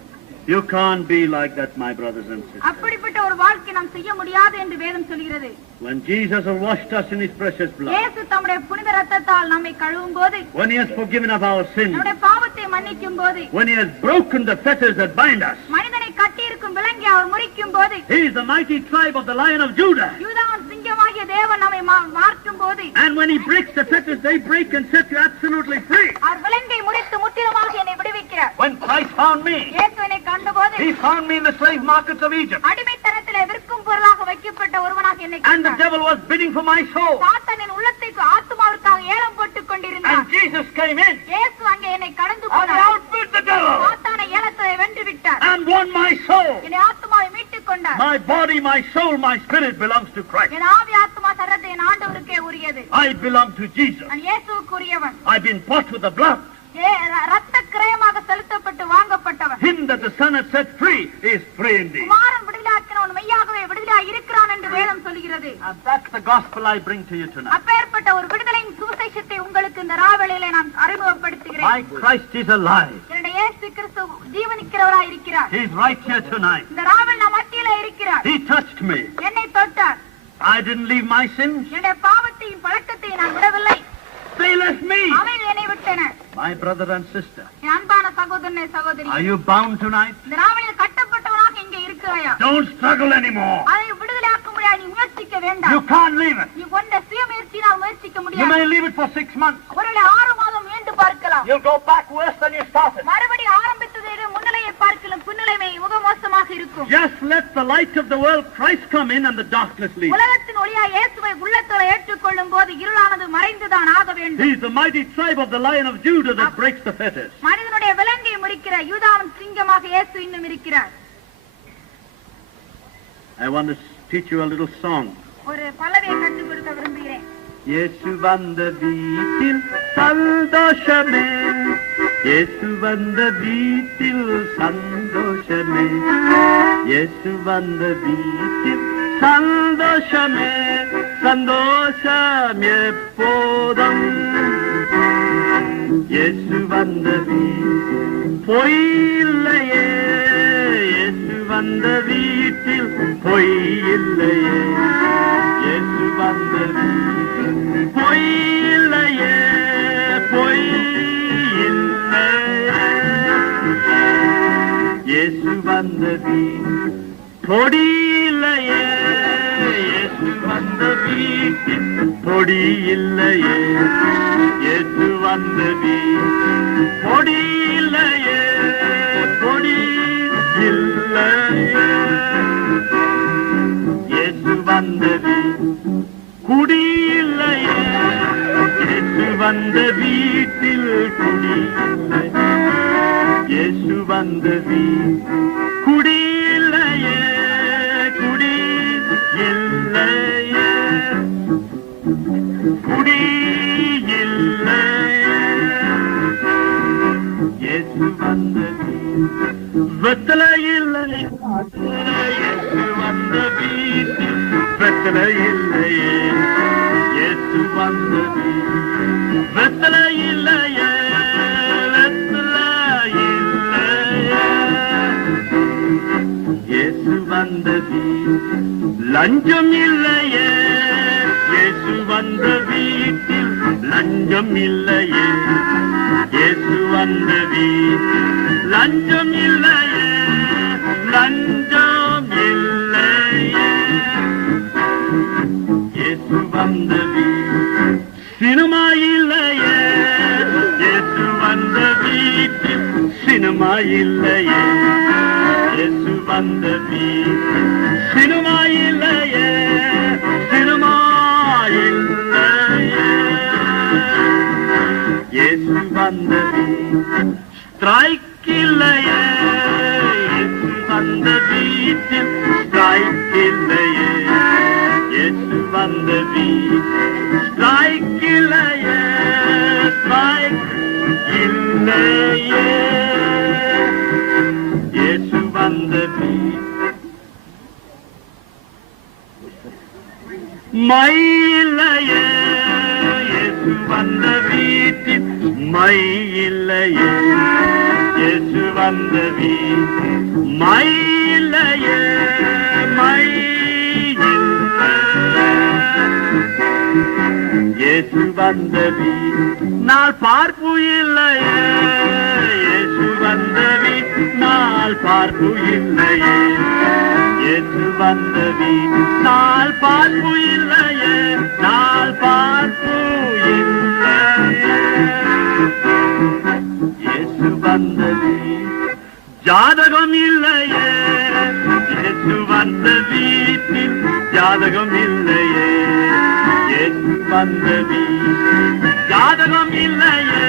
You can't be like that, my brothers and sisters. அப்படிப்பட்ட ஒரு வாழ்க்கை நாம் செய்ய முடியாது என்று வேதம் சொல்கிறது. When Jesus has washed us in his precious blood. இயேசு தம்முடைய புனித இரத்தத்தால் நம்மை கழுவும்போது, When he has forgiven of our sins. நம்முடைய பாவத்தை மன்னிக்கும்போது, When he has broken the fetters that bind us. மனிதனை கட்டியிருக்கும் விலங்கை அவர் முறிக்கும்போது, He is the mighty tribe of the Lion of Judah. யூதாவின் சிங்கமாகிய தேவன் நம்மை மாற்றும்போது, And when he breaks the fetters, they break and set you absolutely free. அவர் விலங்கை முறித்து முற்றிலுமாக என்னை விடுவிக்கிறார். When Christ found me, இயேசு என்னை கண்டபோது, he found me in the slave markets of Egypt. அடிமைத்தனத்திலே விற்கும் பொருளாக வைக்கப்பட்ட ஒருவனாக என்னை And the கண்டார். devil was bidding for my soul. சாத்தானின் உள்ளத்தை ஆத்துமாவிற்காக ஏலம் போட்டுக் கொண்டிருந்தார். And Jesus came in இயேசு அங்கே என்னை கடந்து and போனார். outbid the devil சாத்தானை ஏலத்தை வென்று விட்டார். and won my soul. என்னை ஆத்துமாவை மீட்டுக் கொண்டார். My body, my soul, my spirit belongs to Christ. என் ஆவி ஆத்துமா சரீரத்தை என் ஆண்டவருக்கே உரியது. I belong to Jesus. நான் இயேசுவுக்கு உரியவன். I've been bought with the blood. ரத்த கிரயமாக செலுத்தப்பட்டு வாங்கப்பட்டவன். Him that the Son has set free is free indeed. குமாரன் விடுதலையாக்கினவன் மெய்யாகவே விடுதலையாய் இருக்கிறான் என்று வேதம் சொல்கிறது. And that's the gospel I bring to you tonight. அப்பேற்பட்ட ஒரு விடுதலையின் சுவிசேஷத்தை உங்களுக்கு இந்த ராவேளையிலே நான் அறிமுகப்படுத்துகிறேன். My Christ is alive. என்னுடைய இயேசு கிறிஸ்து ஜீவனிக்கிறவராய் இருக்கிறார். He's right here tonight. இந்த ராவில் நம் மத்தியிலே இருக்கிறார். He touched me. என்னை தொட்டார். I didn't leave my sins. என்னுடைய பாவத்தையும் பழக்கத்தையும் நான் விடவில்லை. They left me. அவைகள் என்னை விட்டன. My brother and sister, என் அன்பான சகோதரனே சகோதரி, are you bound tonight? இந்த ராவில் கட்டப்பட்டவனாக இங்கே இருக்கிறாயா? Don't struggle anymore. அதை விடுதலையாக்க முடியாது. நீ முயற்சிக்க வேண்டாம். You can't leave it. நீ கொண்ட சுயமுயற்சியினால் முயற்சிக்க You முடியாது. may leave it for 6 months. ஒருவேளை 6 மாதம் மீண்டு பார்க்கலாம். You'll go back worse than you started. மறுபடி ஆரம்பித்ததை விட முன்னிலையை பார்க்கலாம் பின்னிலைமை முகமோசமாக இருக்கும். Just let the light of the world, Christ, come in and the darkness leave. உலகத்தின் ஒளியா இயேசுவை உள்ளத்தோடு ஏற்றுக்கொள்ளும் போது இருளானது மறைந்துதான் ஆக வேண்டும். He is the mighty tribe of the Lion of Judah that breaks the fetters. மனிதனுடைய விலங்கை முறிக்கிற யூதாவின் சிங்கமாக இயேசு இன்னும் இருக்கிறார். I want to teach you a little song. ஒரு பல்லவியை கற்றுக் கொடுக்க விரும்புகிறேன். இயேசு வந்த வீட்டில் சந்தோஷமே, இயேசு வந்த வீட்டில் சந்தோஷமே, இயேசு வந்த வீட்டில் சந்தோஷமே, சந்தோஷம் எப்போதும். இயேசு வந்த வீட்டில் பொய் இல்லையே, இயேசு வந்த வீட்டில் பொய் இல்லையே, இயேசு வந்த வீட்டில் பொய் இல்லையே, பொய் இல்லையே, இயேசு வந்த வீட்டில் பொடி இல்லையே, இயேசு வந்த வீட்டில் பொடி இல்லையே, இயேசு வந்த வீட்டில் பொடி இல்லையே, பொடி இல்லையே, இயேசு வந்த வீட்டில் குடி இல்லையே, இயேசு வந்த வீட்டில் குடி இல்லையே, இயேசு வந்த வீட்டில் குடி இல்லையே, குடி இல்லையே, குடி இல்லையே, இயேசு வந்த வீட்டில் வெத்தலை இல்லையே, இயேசு வந்த வீட்டில் வெத்தலை இல்லையே, இயேசு வந்த வீட்டில் வெத்தலை இல்லையே, வெத்தலை இல்லையே, இயேசு வந்த வீட்டில் லஞ்சம் இல்லையே, இயேசு வந்த வீட்டில் லஞ்சம் இல்லையே, இயேசு வந்த வீட்டில் லஞ்சம் இல்லையே, லஞ்சம் இல்லையே, இயேசு வந்த வீட்டில் சினிமா இல்லையே, இயேசு வந்த வீட்டில் சினிமா இல்லையே, இயேசு வந்த வீட்டில் சினிமா இல்லையே, சினிமா இல்லையே, இயேசு வந்த வீட்டில் ஸ்ட்ரைக் இல்லையே, இல்லையே இயேசு வந்த வீட்டில் மை இல்லையே இயேசு வந்த வீட்டில் மை இல்லையே இயேசு வந்த வீட்டில் மை இல்லையே மை இயேசு வந்த வீட்டில் நாள் பார்ப்பு இல்லையே இயேசு வந்த வீட்டில் நாள் பார்ப்பு இல்லையே இயேசு வந்த வீட்டில் நாள் பார்ப்பு இல்லையே நாள் பார்ப்பு இல்லையே இயேசு வந்த வீட்டில் ஜாதகம் இல்லையே இயேசு வந்த வீட்டில் ஜாதகம் இல்லையே இயேசு வந்த வீட்டில் ஜாதகம் இல்லையே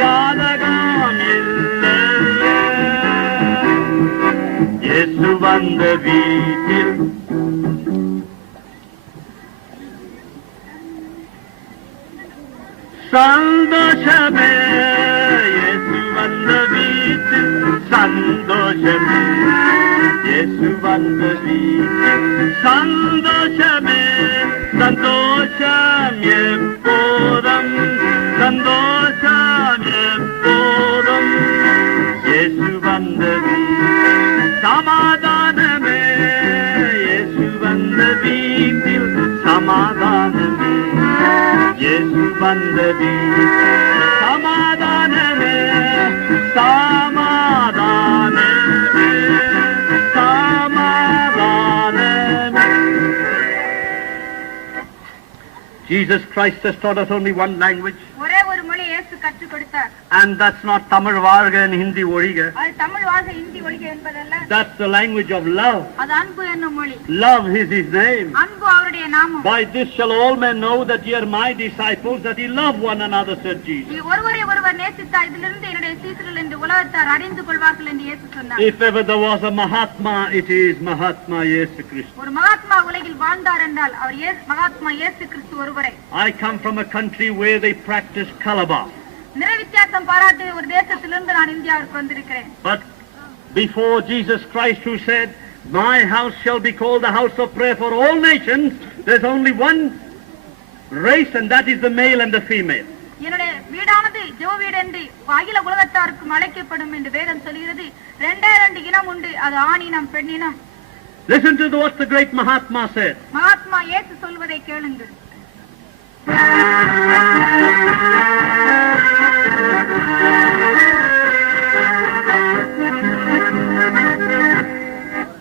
ஜாதகம் இல்லையே இயேசு வந்த வீட்டில் சந்தோஷமே இயேசு வந்த வீட்டில் சந்தோஷமே இயேசு வந்த வீட்டில் சந்தோஷமே சந்தோஷம் எப்போதும் சந்தோஷம் எப்போதும் இயேசு வந்த வீட்டில் சமாதானமே இயேசு வந்த வீட்டில் சமாதானமே இயேசு வந்த வீட்டில் சமாதானமே சமாதானமே சமாதானமே. Jesus Christ has taught us only one language. ஒரே ஒரு மொழி இயேசு கற்றுக் கொடுத்தார். And that's not Tamil Varga and Hindi Origa. அது தமிழ் வாழ்க ஹிந்தி ஒழிக என்பதல்ல. That's the language of love. அது அன்பு என்னும் மொழி. Love is his name. அன்பு அவருடைய நாமம். By this shall all men know that ye are my disciples, that ye love one another, said Jesus. நீ ஒருவரை ஒருவர் நேசித்தால் இதிலிருந்து என்னுடைய சீடர்கள் என்று உலகத்தார் அறிந்து கொள்வார்கள் என்று இயேசு சொன்னார். If ever there was a Mahatma, it is Mahatma Yesu Christ. ஒரு மகாத்மா உலகில் வாழ்ந்தார் என்றால் அவர் மகாத்மா இயேசு கிறிஸ்து ஒருவரே. I come from a country where they practice Kalaba. நிற வித்தியாசம் பாராட்டிய ஒரு தேசத்திலிருந்து நான் இந்தியாவிற்கு வந்திருக்கிறேன். But before Jesus Christ, who said, my house shall be called the house of prayer for all nations, there's only one race, and that is the male and the female. என்னுடைய வீடானது ஜெப வீடு என்று அகில உலகத்தாருக்கும் அழைக்கப்படும் என்று வேதம் சொல்கிறது. ரெண்டே இனம் உண்டு, அது ஆணினம் பெண்ணினம். Listen to what the great Mahatma said. Mahatma இயேசு சொல்வதை கேளுங்கள்.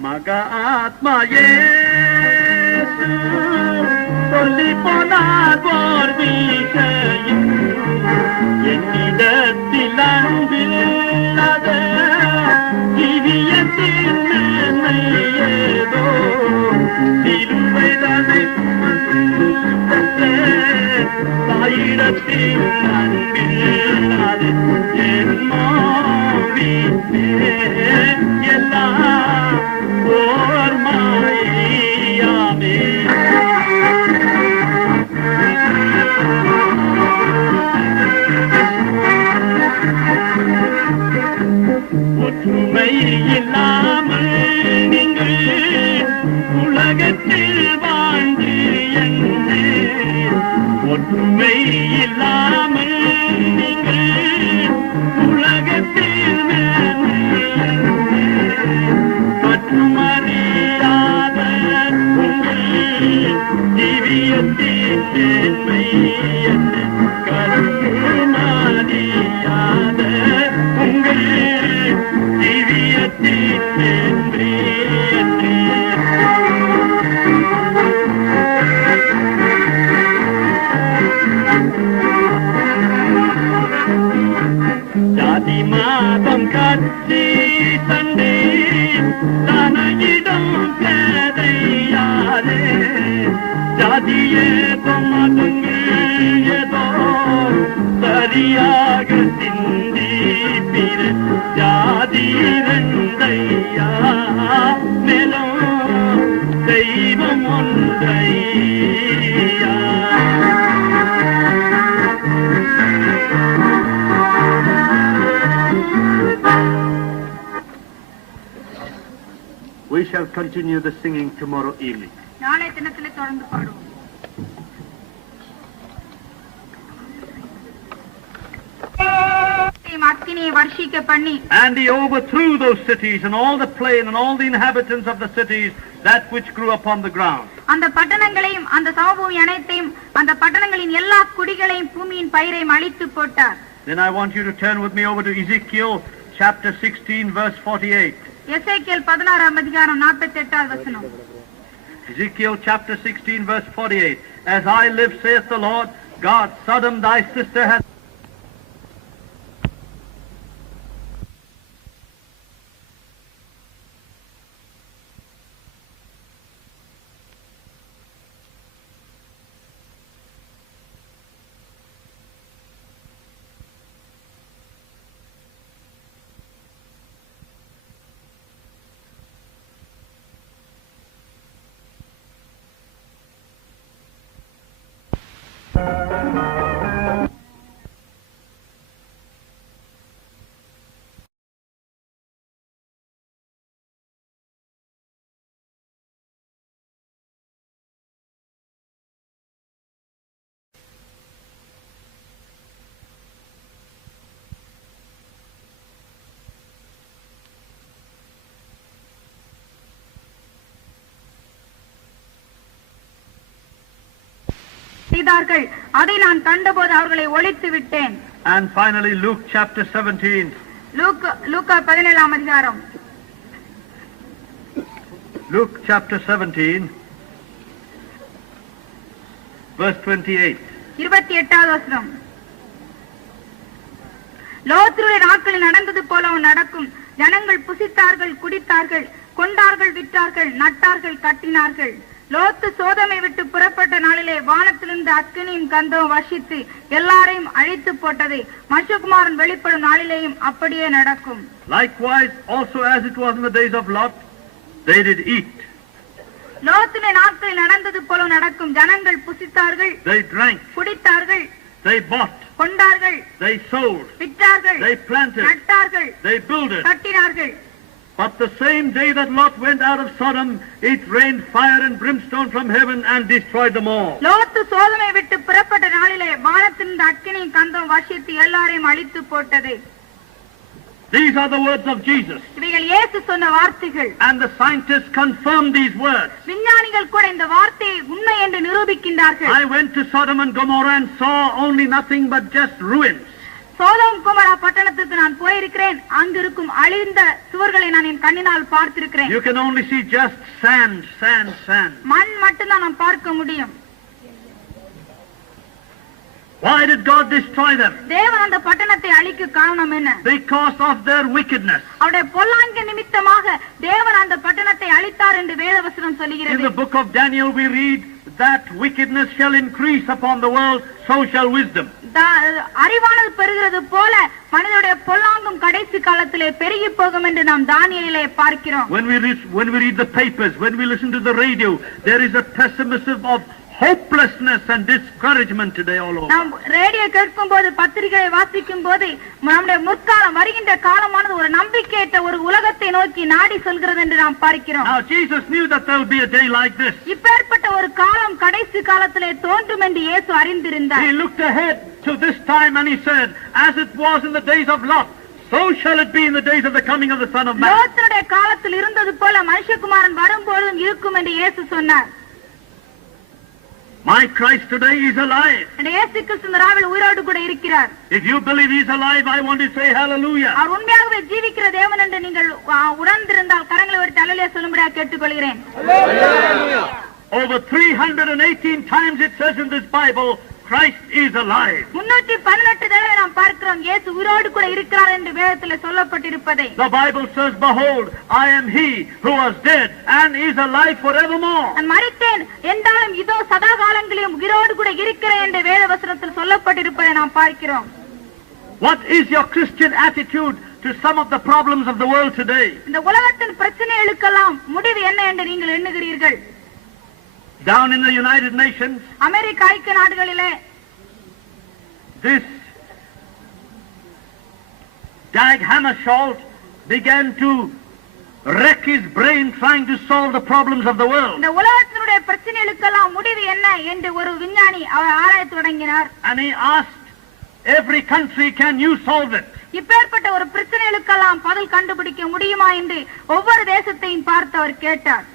Mahatma Yesu சொல்லி போனார் போர் வீசையும் என்னிடத்தில் அன்பில்லாத ஜீவியத்தின் மேன்மை ஏதோ சிலுவைதனை தாயிடத்தில் அன்பில்லாத என் மாவினே எல்லாம் ஓர் மாயாமே. ஒற்றுமை இல்லாமல் நீங்கள் உலகத்தில் வாழ்ந்து என்ன ஒற்றுமை இல்லாமல் நீங்கள் உலகத்தில் மற்றுமறியாத உங்கள் ஜீவியத்தின் மேன்மை என்ன கருமாறியாத உங்கள் ஜீவியத்தின் மேன்மை என்ன. ஜாதி மாதம் கட்சி சண்டை தனகிடம் பேதையாரே ஜாதியே மதங்கு ஏதோ சரியாக சிந்தி பிற ஜாதி ரெண்டையா மேலும் தெய்வம் ஒன்றையா. continue the singing tomorrow evening. நாளை தினத்திலே தொடர்ந்து பாடுவோம். அக்கினியை வர்ஷிக்க பண்ணி, and he overthrew those cities and all the plain and all the inhabitants of the cities, that which grew upon the ground. அந்த பட்டணங்களையும் அந்த சமபூமி அனைத்தையும் அந்த பட்டணங்களின் எல்லா குடிகளையும் பூமியின் பயிரையும் அழித்து போட்டார். Then I want you to turn with me over to Ezekiel chapter 16 verse 48. எசேக்கியேல் 16ஆம் அதிகாரம் 48வது வசனம். Ezekiel chapter 16 verse 48. As I live, saith the Lord God, Sodom thy sister hath செய்தார்கள். அதை நான் கண்டபோது அவர்களை ஒழித்து விட்டேன். And finally Luke chapter 17. லூக்கா 17ஆம் அதிகாரம். Luke chapter 17 verse 28. 28வது வசனம். லோத்துடைய நாட்களில் நடந்தது போல அவன் நடக்கும். ஜனங்கள் புசித்தார்கள், குடித்தார்கள், கொண்டார்கள், விற்றார்கள், நட்டார்கள், கட்டினார்கள். லோத்து சோதமை விட்டு புறப்பட்ட நாளிலே வானத்திலிருந்து அக்கினியும் கந்தமும் வர்ஷித்து எல்லாரையும் அழித்து போட்டது. மனுஷகுமாரன் வெளிப்படும் நாளிலேயும் அப்படியே நடக்கும். Likewise also as it was in the days of Lot, they did eat. லோத்துடைய நாட்களில் நடந்தது போல நடக்கும். ஜனங்கள் புசித்தார்கள், they drank, குடித்தார்கள், they bought, கொண்டார்கள், they sold, விற்றார்கள், they planted, நட்டார்கள், they builded. கட்டினார்கள். But the same day that Lot went out of Sodom, it rained fire and brimstone from heaven and destroyed them all. லோத்து சோதமை விட்டு புறப்பட்ட நாளிலே வானத்திலிருந்து அக்கினியும் கந்தமும் வர்ஷித்து எல்லாரையும் அழித்து போட்டது. These are the words of Jesus. இவைகள் இயேசு சொன்ன வார்த்தைகள். And the scientists confirm these words. விஞ்ஞானிகள் கூட இந்த வார்த்தையை உண்மை என்று நிரூபிக்கின்றார்கள். I went to Sodom and Gomorrah and saw only nothing but just ruins. Sodom குமரா பட்டணத்துக்கு நான் போயிருக்கிறேன். அங்கிருக்கும் அழிந்த சுவர்களை நான் என் கண்ணினால் பார்த்திருக்கிறேன். You can only see just sand, sand, sand. மண் மட்டும்தான் நாம் பார்க்க முடியும். Why did God destroy them? தேவன் அந்த பட்டணத்தை அழிக்க காரணம் என்ன? Because of their wickedness. அவருடைய பொல்லாங்க நிமித்தமாக தேவன் அந்த பட்டணத்தை அழித்தார் என்று வேதவசனம் சொல்கிறது. In the book of Daniel we read that wickedness shall increase upon the world, so shall wisdom. அறிவானது பெருகிறது போல மனிதனுடைய பொல்லாங்கும் கடைசி காலத்திலே பெருகி போகும் என்று நாம் தானியேலிலே பார்க்கிறோம். When we read the papers, when we listen to the radio, there is a pessimism of hopelessness and discouragement today all over. நாம் ரேடியோ கேட்கும்போது பத்திரிகையை வாசிக்கும் போது நம்முடைய முற்காலம் வருகின்ற காலமானது ஒரு நம்பிக்கையற்ற ஒரு உலகத்தை நோக்கி நாடி செல்கிறது என்று நாம் பார்க்கிறோம். Now Jesus knew that there will be a day like this. இப்பேற்பட்ட ஒரு காலம் கடைசி காலத்திலே தோன்றும் என்று இயேசு அறிந்திருந்தார். He looked ahead to this time and he said, as it was in the days of Lot, so shall it be in the days of the coming of the Son of Man. லோத்துடைய காலத்தில் இருந்தது போல மனுஷகுமாரன் வரும்போதும் இருக்கும் என்று இயேசு சொன்னார். My Christ today is alive. இயேசு கிறிஸ்து இந்த ராவில் உயிரோடு கூட இருக்கிறார். If you believe he is alive, I want to say hallelujah. அவர் உண்மையாகவே ஜீவிக்கிற தேவன் என்று நீங்கள் உணர்ந்திருந்தால் கரங்களை உயர்த்தி அல்லேலூயா சொல்லும்படியாக கேட்டுக்கொள்கிறேன். Over 318 times it says in this Bible, Christ is alive. 318 தடவை நாம் பார்க்கிறோம் இயேசு உயிரோடு கூட இருக்கிறார் என்று வேதத்திலே சொல்லப்பட்டிருப்பதை. The Bible says, behold, I am he who was dead and is alive forevermore. நான் மரித்தேன் என்றாலும் இதோ சதா காலங்களிலும் உயிரோடு கூட இருக்கிறேன் என்று வேத வசனத்தில் சொல்லப்பட்டிருப்பதை நாம் பார்க்கிறோம். What is your Christian attitude to some of the problems of the world today? இந்த உலகத்தின் பிரச்சனைகளுக்கெல்லாம் முடிவு என்ன என்று நீங்கள் எண்ணுகிறீர்கள்? Down in the United Nations, அமெரிக்க ஐக்கிய நாடுகளிலே this Dag Hammarskjöld began to wreck his brain trying to solve the problems of the world. இந்த உலகத்தினுடைய பிரச்சனைகளுக்கெல்லாம் முடிவு என்ன என்று ஒரு விஞ்ஞானி அவர் ஆராயத் தொடங்கினார். And he asked every country, can you solve it? இப்பேற்பட்ட ஒரு பிரச்சனைகளுக்கெல்லாம் பதில் கண்டுபிடிக்க முடியுமா என்று ஒவ்வொரு தேசத்தையும் பார்த்து அவர் கேட்டார்.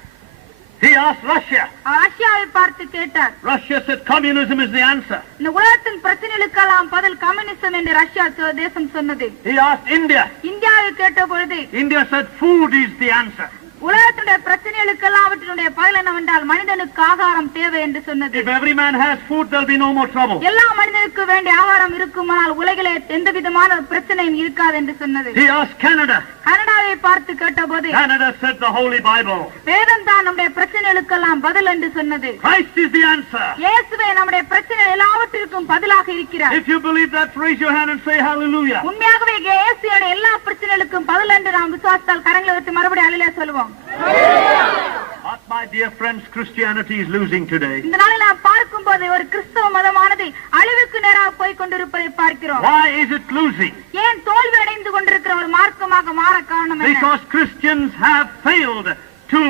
He asked Russia. அவர் ரஷ்யாவை பார்த்து கேட்டார். Russia said communism is the answer. இந்த உலகத்தின் பிரச்சனைகளுக்கெல்லாம் பதில் கம்யூனிசம் என்று ரஷ்யா தேசம் சொன்னது. He asked India. இந்தியாவை கேட்ட பொழுது India said food is the answer. உலகத்தினுடைய பிரச்சனைகளுக்கெல்லாம் அவற்றினுடைய பதில் என்னவென்றால் மனிதனுக்கு ஆகாரம் தேவை என்று சொன்னது. If every man has food, there'll be no more trouble. எல்லா மனிதனுக்கு வேண்டிய ஆகாரம் இருக்குமானால் உலகிலே எந்த விதமான பிரச்சனையும் இருக்காது என்று சொன்னது. He asked Canada. கனடாவை பார்த்து கேட்டபோது Canada said the Holy Bible. வேதம் தான் நம்முடைய பிரச்சனைகளுக்கெல்லாம் பதில் என்று சொன்னது. Christ is the answer. இயேசுவே நம்முடைய பிரச்சனை எல்லாவற்றிற்கும் பதிலாக இருக்கிறார். If you believe that, raise your hand and say hallelujah. உண்மையாகவே இயேசுவோட எல்லா பிரச்சனைகளுக்கும் பதில் என்று நாம் விசுவாசித்தால் கரங்களை வைத்து மறுபடியும் அல்லேலூயா சொல்லுவோம். But my dear friends, Christianity is losing today. இந்த நாளில் நாம் பார்க்கும்போது ஒரு கிறிஸ்தவ மதமானது அழிவுக்கு நேராக போய் கொண்டிருப்பதை பார்க்கிறோம். Why is it losing? ஏன் தோல்வி அடைந்து கொண்டிருக்கிற ஒரு மார்க்கமாக மாற காரணம் என்ன? Because Christians have failed to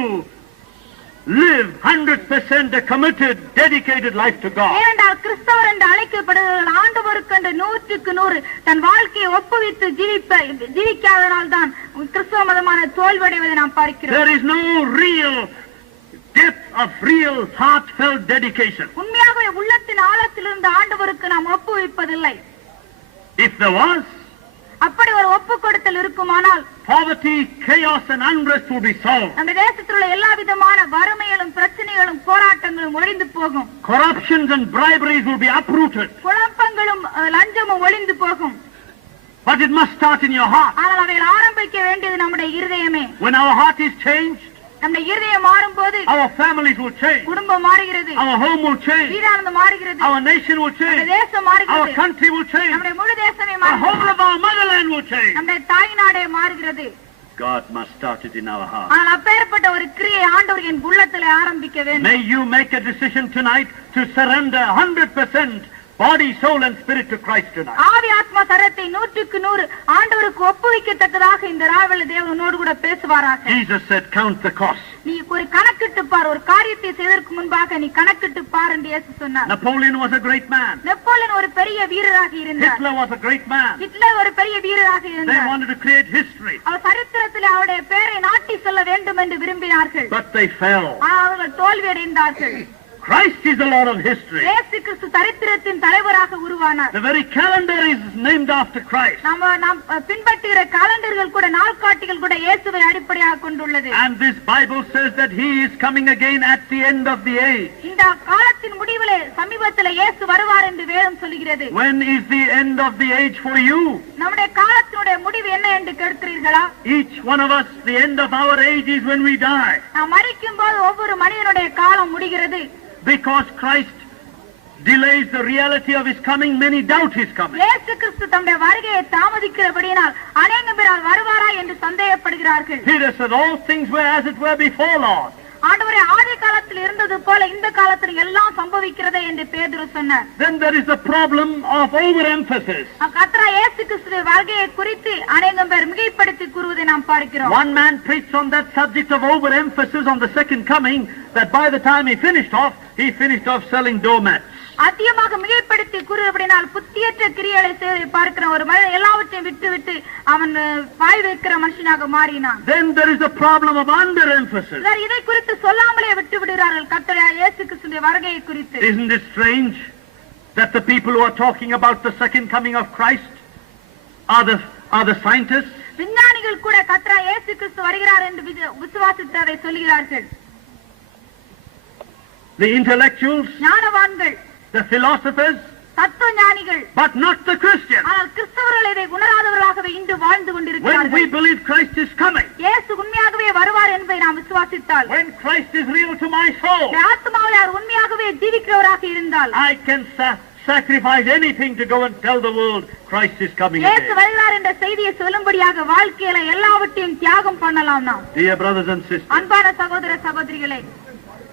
live 100% a committed, dedicated life to God. ஏனென்றால் கிறிஸ்தவர் என்று அழைக்கப்படுகிறவர்கள் ஆண்டவருக்கென்று 100% தன் வாழ்க்கையை ஒப்புவித்து ஜீவிக்காதனால் தான் கிறிஸ்தவ மதமான தோல்வியடைவதை நாம் பார்க்கிறோம். There is no real depth of real heartfelt dedication. உண்மையாகவே உள்ளத்தின் ஆழத்திலிருந்து ஆண்டவருக்கு நாம் ஒப்புவிப்பதில்லை. If there was, அப்படி ஒரு ஒப்பு கொடுத்தல் இருக்குமானால் poverty, chaos and unrest would be solved. நம்ம தேசத்தில் உள்ள எல்லா விதமான வறுமைகளும் பிரச்சனைகளும் போராட்டங்களும் ஒழிந்து போகும். Corruptions and briberies will be uprooted. குழப்பங்களும் லஞ்சமும் ஒழிந்து போகும். But it must start in your heart. ஆனால் அவைகள் ஆரம்பிக்க வேண்டியது நம்முடைய இருதயமே. When our heart is changed, நம்முடைய இருதயம் மாறும்போது our families will change. குடும்பம் மாறுகிறது. Our home will change. வீடானது மாறுகிறது. Our nation will change. நம்முடைய தேசம் மாறுகிறது. Our country will change. நம்முடைய முழு தேசமே The மாறுகிறது. whole of our motherland will change. நம்முடைய தாய்நாடே மாறுகிறது. God must start it in our heart. ஆனால் அப்பேற்பட்ட ஒரு கிரியை ஆண்டவர் என் உள்ளத்திலே ஆரம்பிக்க வேண்டும். May you make a decision tonight to surrender 100% body, soul and spirit to Christ tonight. ஆவி ஆத்மா சரீரத்தை 100% ஆண்டவருக்கு ஒப்புவிக்கத்தக்கதாக இந்த ராவில தேவனோடு கூட பேசுவாராக. Jesus said, count the cost. நீ ஒரு கணக்கிட்டு பார், ஒரு காரியத்தை செய்வதற்கு முன்பாக நீ கணக்கிட்டு பார் என்று இயேசு சொன்னார். Napoleon was a great man. Napoleon ஒரு பெரிய வீரராக இருந்தார். Hitler was a great man. Hitler ஒரு பெரிய வீரராக They இருந்தார். wanted to create history. அவர் சரித்திரத்தில் அவருடைய பெயரை நாட்டி சொல்ல வேண்டும் என்று விரும்பினார்கள். But they fell. ஆனால் அவர்கள் தோல்வி அடைந்தார்கள். Christ is the Lord of history. இயேசு கிறிஸ்து சரித்திரத்தின் தலைவராக உருவானார். The very calendar is named after Christ. நாம் பின்பற்றுகிற காலண்டர்கள் கூட நாள்காட்டிகள் கூட இயேசுவை அடிப்படையாக கொண்டுள்ளது. And this Bible says that he is coming again at the end of the age. இந்த காலத்தின் முடிவிலே சமீபத்திலே இயேசு வருவார் என்று வேதம் சொல்கிறது. When is the end of the age for you? நம்முடைய காலத்தினுடைய முடிவு என்ன என்று கேட்கிறீர்களா? Each one of us, the end of our age is when we die. நாம் மரிக்கும் போது ஒவ்வொரு மனிதனுடைய காலம் முடிகிறது. Because Christ delays the reality of his coming, many doubt his coming. இயேசு கிறிஸ்து தம்முடைய வருகையை தாமதிக்கிறபடியினால் அநேகம் பேர் வருவாரா என்று சந்தேகப்படுகிறார்கள். Peter said, all things were as it were before, Lord. ஆண்டவரே, ஆதி காலத்தில் இருந்தது போல இந்த காலத்தில் எல்லாம் சம்பவிக்கிறதே என்று பேதுரு சொன்னார். Then there is the problem of overemphasis. கர்த்தர் இயேசு கிறிஸ்துவின் வருகையை குறித்து அநேகம் பேர் மிகைப்படுத்தி கூறுவதை நாம் பார்க்கிறோம். One man preached on that subject of overemphasis on the second coming, that by the time he finished off selling doormats. அதிகமாக மிகைப்படுத்தி கூறுவதனால் புத்தியற்ற கிரியைகளை செய்வதை பார்க்கிற ஒரு மனிதன் எல்லாவற்றையும் விட்டு அவன் வாய் வைக்கிற மனுஷனாக மாறினான். Then there is a problem of underemphasis. இதை குறித்து சொல்லாமலே விட்டு விடுகிறார்கள் கர்த்தர் இயேசு கிறிஸ்துவின் வருகையை குறித்து. Isn't it strange that the people who are talking about the second coming of Christ are the scientists? விஞ்ஞானிகள் கூட கர்த்தர் இயேசு கிறிஸ்து வருகிறார் என்று விசுவாசித்து அதை சொல்கிறார்கள். The intellectuals, ஞானவான்கள், the philosophers, தத்துவ ஞானிகள், but not the Christians. ஆனால் கிறிஸ்தவர்கள் இதை உணராதவர்களாகவே இன்று வாழ்ந்து When கொண்டிருக்கிறார்கள். we believe Christ is coming, இயேசு உண்மையாகவே வருவார் என்பதை நாம் விசுவாசித்தால், when Christ is real to my soul, ஆத்மாவில் அவர் உண்மையாகவே ஜீவிக்கிறவராக இருந்தால், I can sacrifice anything to go and tell the world Christ is coming இயேசு again. வருகிறார் என்ற செய்தியை சொல்லும்படியாக வாழ்க்கையில எல்லாவற்றையும் தியாகம் பண்ணலாம் நாம். Dear brothers and sisters, அன்பான சகோதர சகோதரிகளே,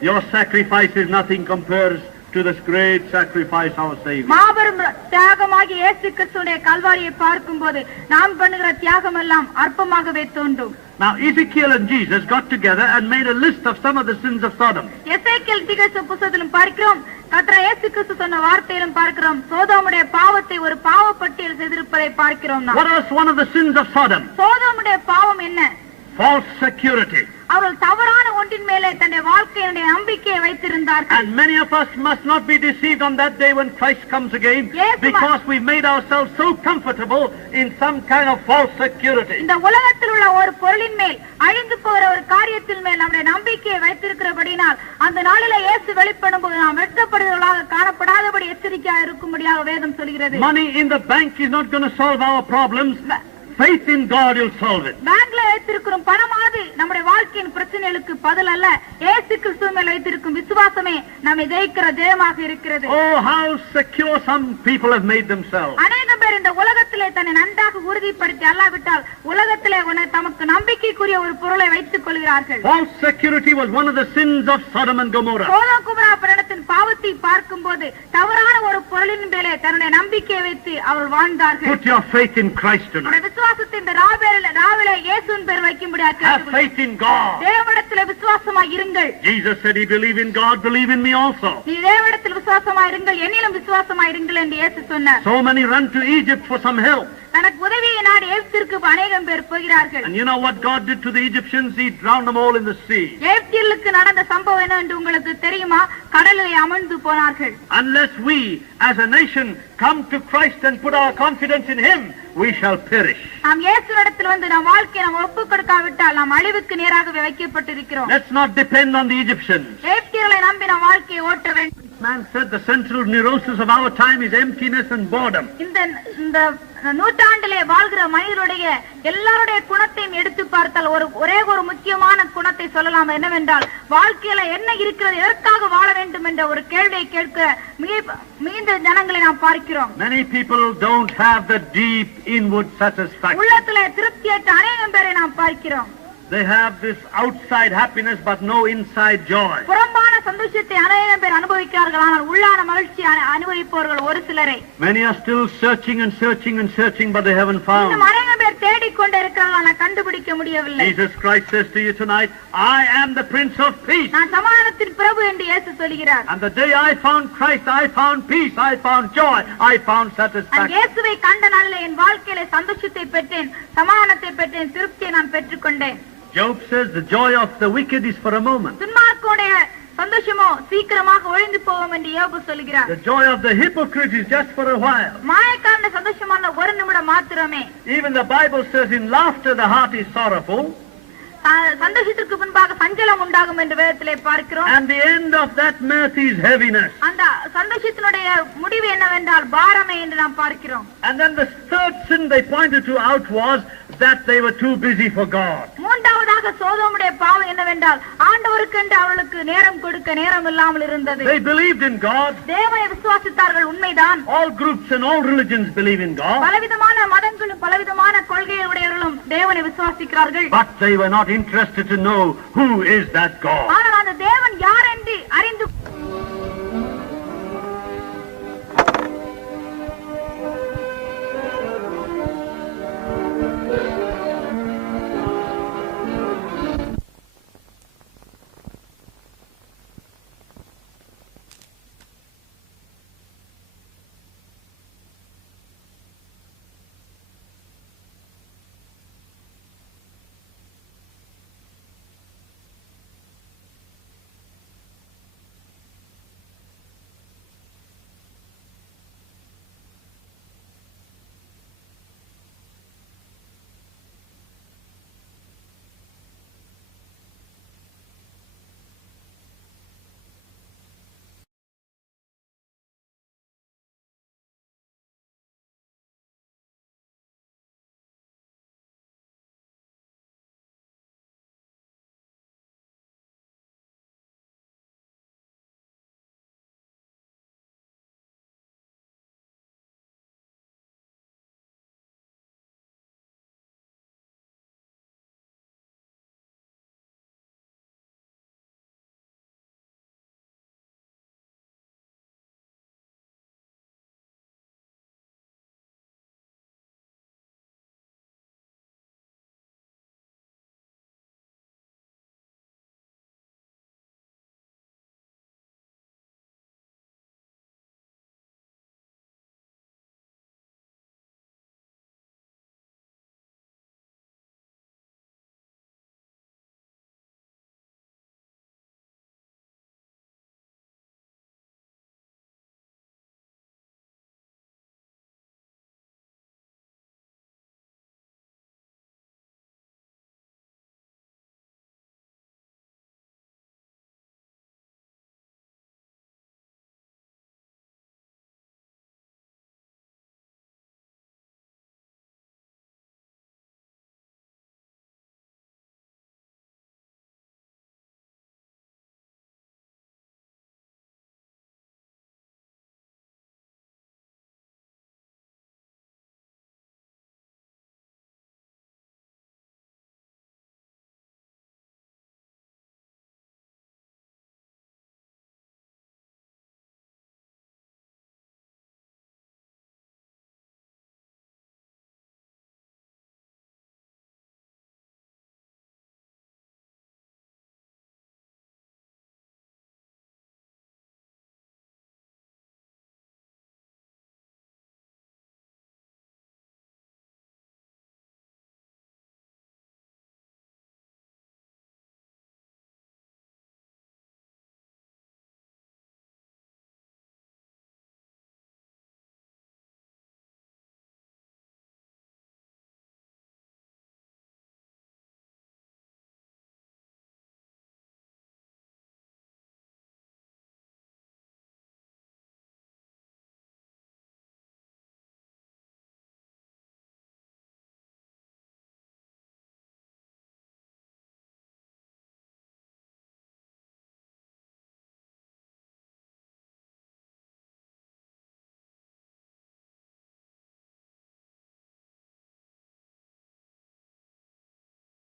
your sacrifice is nothing compares to this great sacrifice our Savior. மாபெரும் தியாகமாகிய இயேசு கிறிஸ்துவின் கல்வாரியை பார்க்கும்போது நாம் பண்ணுகிற தியாகம் எல்லாம் அற்பமாகவே தோன்றும். Now Ezekiel and Jesus got together and made a list of some of the sins of Sodom. எசேக்கியேல் தீர்க்கதரிசி புத்தகத்திலும் பார்க்கிறோம், கர்த்தர் இயேசு கிறிஸ்து சொன்ன வார்த்தையிலும் பார்க்கிறோம், சோதோமுடைய பாவத்தை ஒரு பாவ பட்டியல் செய்திருப்பதை பார்க்கிறோம். What was one of the sins of Sodom? சோதோமுடைய பாவம் என்ன? False security. அவர்கள் தவறான ஒன்றின் மேலே தன்னுடைய வாழ்க்கையினுடைய நம்பிக்கையை வைத்திருந்தார்கள். And many of us must not be deceived on that day when Christ comes again, because we made ourselves so comfortable in some kind of false security. இந்த உலகத்தில் உள்ள ஒரு பொருளின் மேல், அழிந்து போகிற ஒரு காரியத்தின் மேல் நம்முடைய நம்பிக்கையை வைத்திருக்கிறபடினால் அந்த நாளிலே இயேசு வெளிப்படும்போது நாம் வெட்கப்படுவர்களாக காணப்படாதபடி எச்சரிக்கையாக இருக்கும்படியாக வேதம் சொல்கிறது. Money in the bank is not going to solve our problems. Faith in God will solve it. பேங்க்ல வைத்திருக்கும் பணமானது நம்முடைய வாழ்க்கையின் பிரச்சனைகளுக்கு பதில் அல்ல, இயேசு கிறிஸ்து மேல் வைத்திருக்கும் விசுவாசமே நம்மை ஜெயிக்கிற ஜெயமாக இருக்கிறது. Oh, how secure some people have made themselves. அநேக பேர் இந்த உலகத்திலே தன்னை நன்றாக உறுதிப்படுத்தி அல்லாவிட்டால் உலகத்திலே தமக்கு நம்பிக்கைக்குரிய ஒரு பொருளை வைத்துக் கொள்கிறார்கள். False security was one of the sins of Sodom and Gomorrah. Sodom Gomorrah பட்டணத்தின் பாவத்தை பார்க்கும்போது தவறான ஒரு பொருளின் மேலே தன்னுடைய நம்பிக்கையை வைத்து அவர்கள் வாழ்ந்தார்கள். Put your faith in Christ tonight. விசுவாசத்தின் ராவிலே இயேசுவின் பேர் வைக்கும்படியாக Have faith in God. தேவனிடத்தில் விசுவாசமாய் இருங்கள். Jesus said, "He believe in God, believe in me also." நீ தேவனிடத்தில் விசுவாசமாய் இருங்கள், என்னிலும் விசுவாசமாய் இருங்கள் என்று இயேசு சொன்னார். So many run to Egypt for some help. தனக்கு உதவியை நாடி எகிப்திற்கு அநேகம் பேர் போகிறார்கள். And you know what God did to the Egyptians? He drowned them all in the sea. எகிப்தியர்களுக்கு நடந்த சம்பவம் என்ன என்று உங்களுக்கு தெரியுமா? கடலில் அமிழ்ந்து போனார்கள். Unless we as a nation come to Christ and put our confidence in Him, we shall perish. நாம் இயேசுவிடத்தில் வந்து நம் வாழ்க்கையை நாம் ஒப்புக் கொடுக்காவிட்டால் நாம் அழிவுக்கு நேராக வைக்கப்பட்டிருக்கிறோம். Let's not depend on the Egyptians. எகிப்தியர்களை நம்பி நாம் வாழ்க்கையை ஓட்ட வேண்டும். Man said the central neurosis of our time is emptiness and boredom. இந்த நூற்றாண்டிலே வாழ்கிற மனிதருடைய எல்லாருடைய குணத்தையும் எடுத்து பார்த்தால் ஒரே ஒரு முக்கியமான குணத்தை சொல்லலாம். என்னவென்றால் வாழ்க்கையில என்ன இருக்கிறது, எதற்காக வாழ வேண்டும் என்ற ஒரு கேள்வியை கேட்கிற மிகுந்த ஜனங்களை நாம் பார்க்கிறோம். Many people don't have the deep inward satisfaction. உள்ளத்திலே திருப்தியற்ற அநேகம் பேரை நாம் பார்க்கிறோம். They have this outside happiness but no inside joy. புறம்பான சந்தோஷத்தை அநேகம் பேர் அனுபவிக்கிறார்கள், ஆனால் உள்ளான மகிழ்ச்சி அனுபவிப்பவர்கள் ஒரு சிலரே. Many are still searching and searching and searching, but they haven't found. இன்னும் அநேகம் பேர் தேடிக்கொண்டே இருக்கிறார்கள், ஆனால் கண்டுபிடிக்க முடியவில்லை. Jesus Christ says to you tonight, "I am the Prince of Peace." நான் சமாதானத்தின் பிரபு என்று இயேசு சொல்கிறார். And the day I found Christ, I found peace, I found joy, I found satisfaction. இயேசுவை கண்ட நாளிலே என் வாழ்க்கையிலே சந்தோஷத்தை பெற்றேன், சமாதானத்தை பெற்றேன், திருப்தியை நான் பெற்றுக்கொண்டேன். Job says the joy of the wicked is for a moment. துன்மார்க்கனுடைய சந்தோஷமோ சீக்கிரமாக ஒழிந்து போகும் என்று யோபு சொல்கிறார். The joy of the hypocrite is just for a while. மாயக்காரனுடைய சந்தோஷமான ஒரு நிமிடம் மாத்திரமே. Even the Bible says in laughter the heart is sorrowful. சந்தோஷத்திற்கு முன்பாக சஞ்சலம் உண்டாகும் என்று வேதத்திலே பார்க்கிறோம். And the end of that mirth is heaviness. அந்த சந்தோஷத்தினுடைய முடிவு என்னவென்றால் பாரமே என்று நாம் பார்க்கிறோம். And then the third sin they pointed to out was that they were too busy for God. மூன்றாவதாக சோதோமுடைய பாவம் என்னவென்றால் ஆண்டவருக்கு என்று அவர்களுக்கு நேரம் கொடுக்க நேரம் இல்லாமல் இருந்தது. They believed in God. தேவனை விசுவாசித்தார்கள், உண்மைதான். All groups and all religions believe in God. பலவிதமான மதங்களும் பலவிதமான கொள்கையுடையவர்களும் தேவனை விசுவாசிக்கிறார்கள். But they were not interested to know who is that God. ஆனால் அந்த தேவன் யார் என்று அறிந்து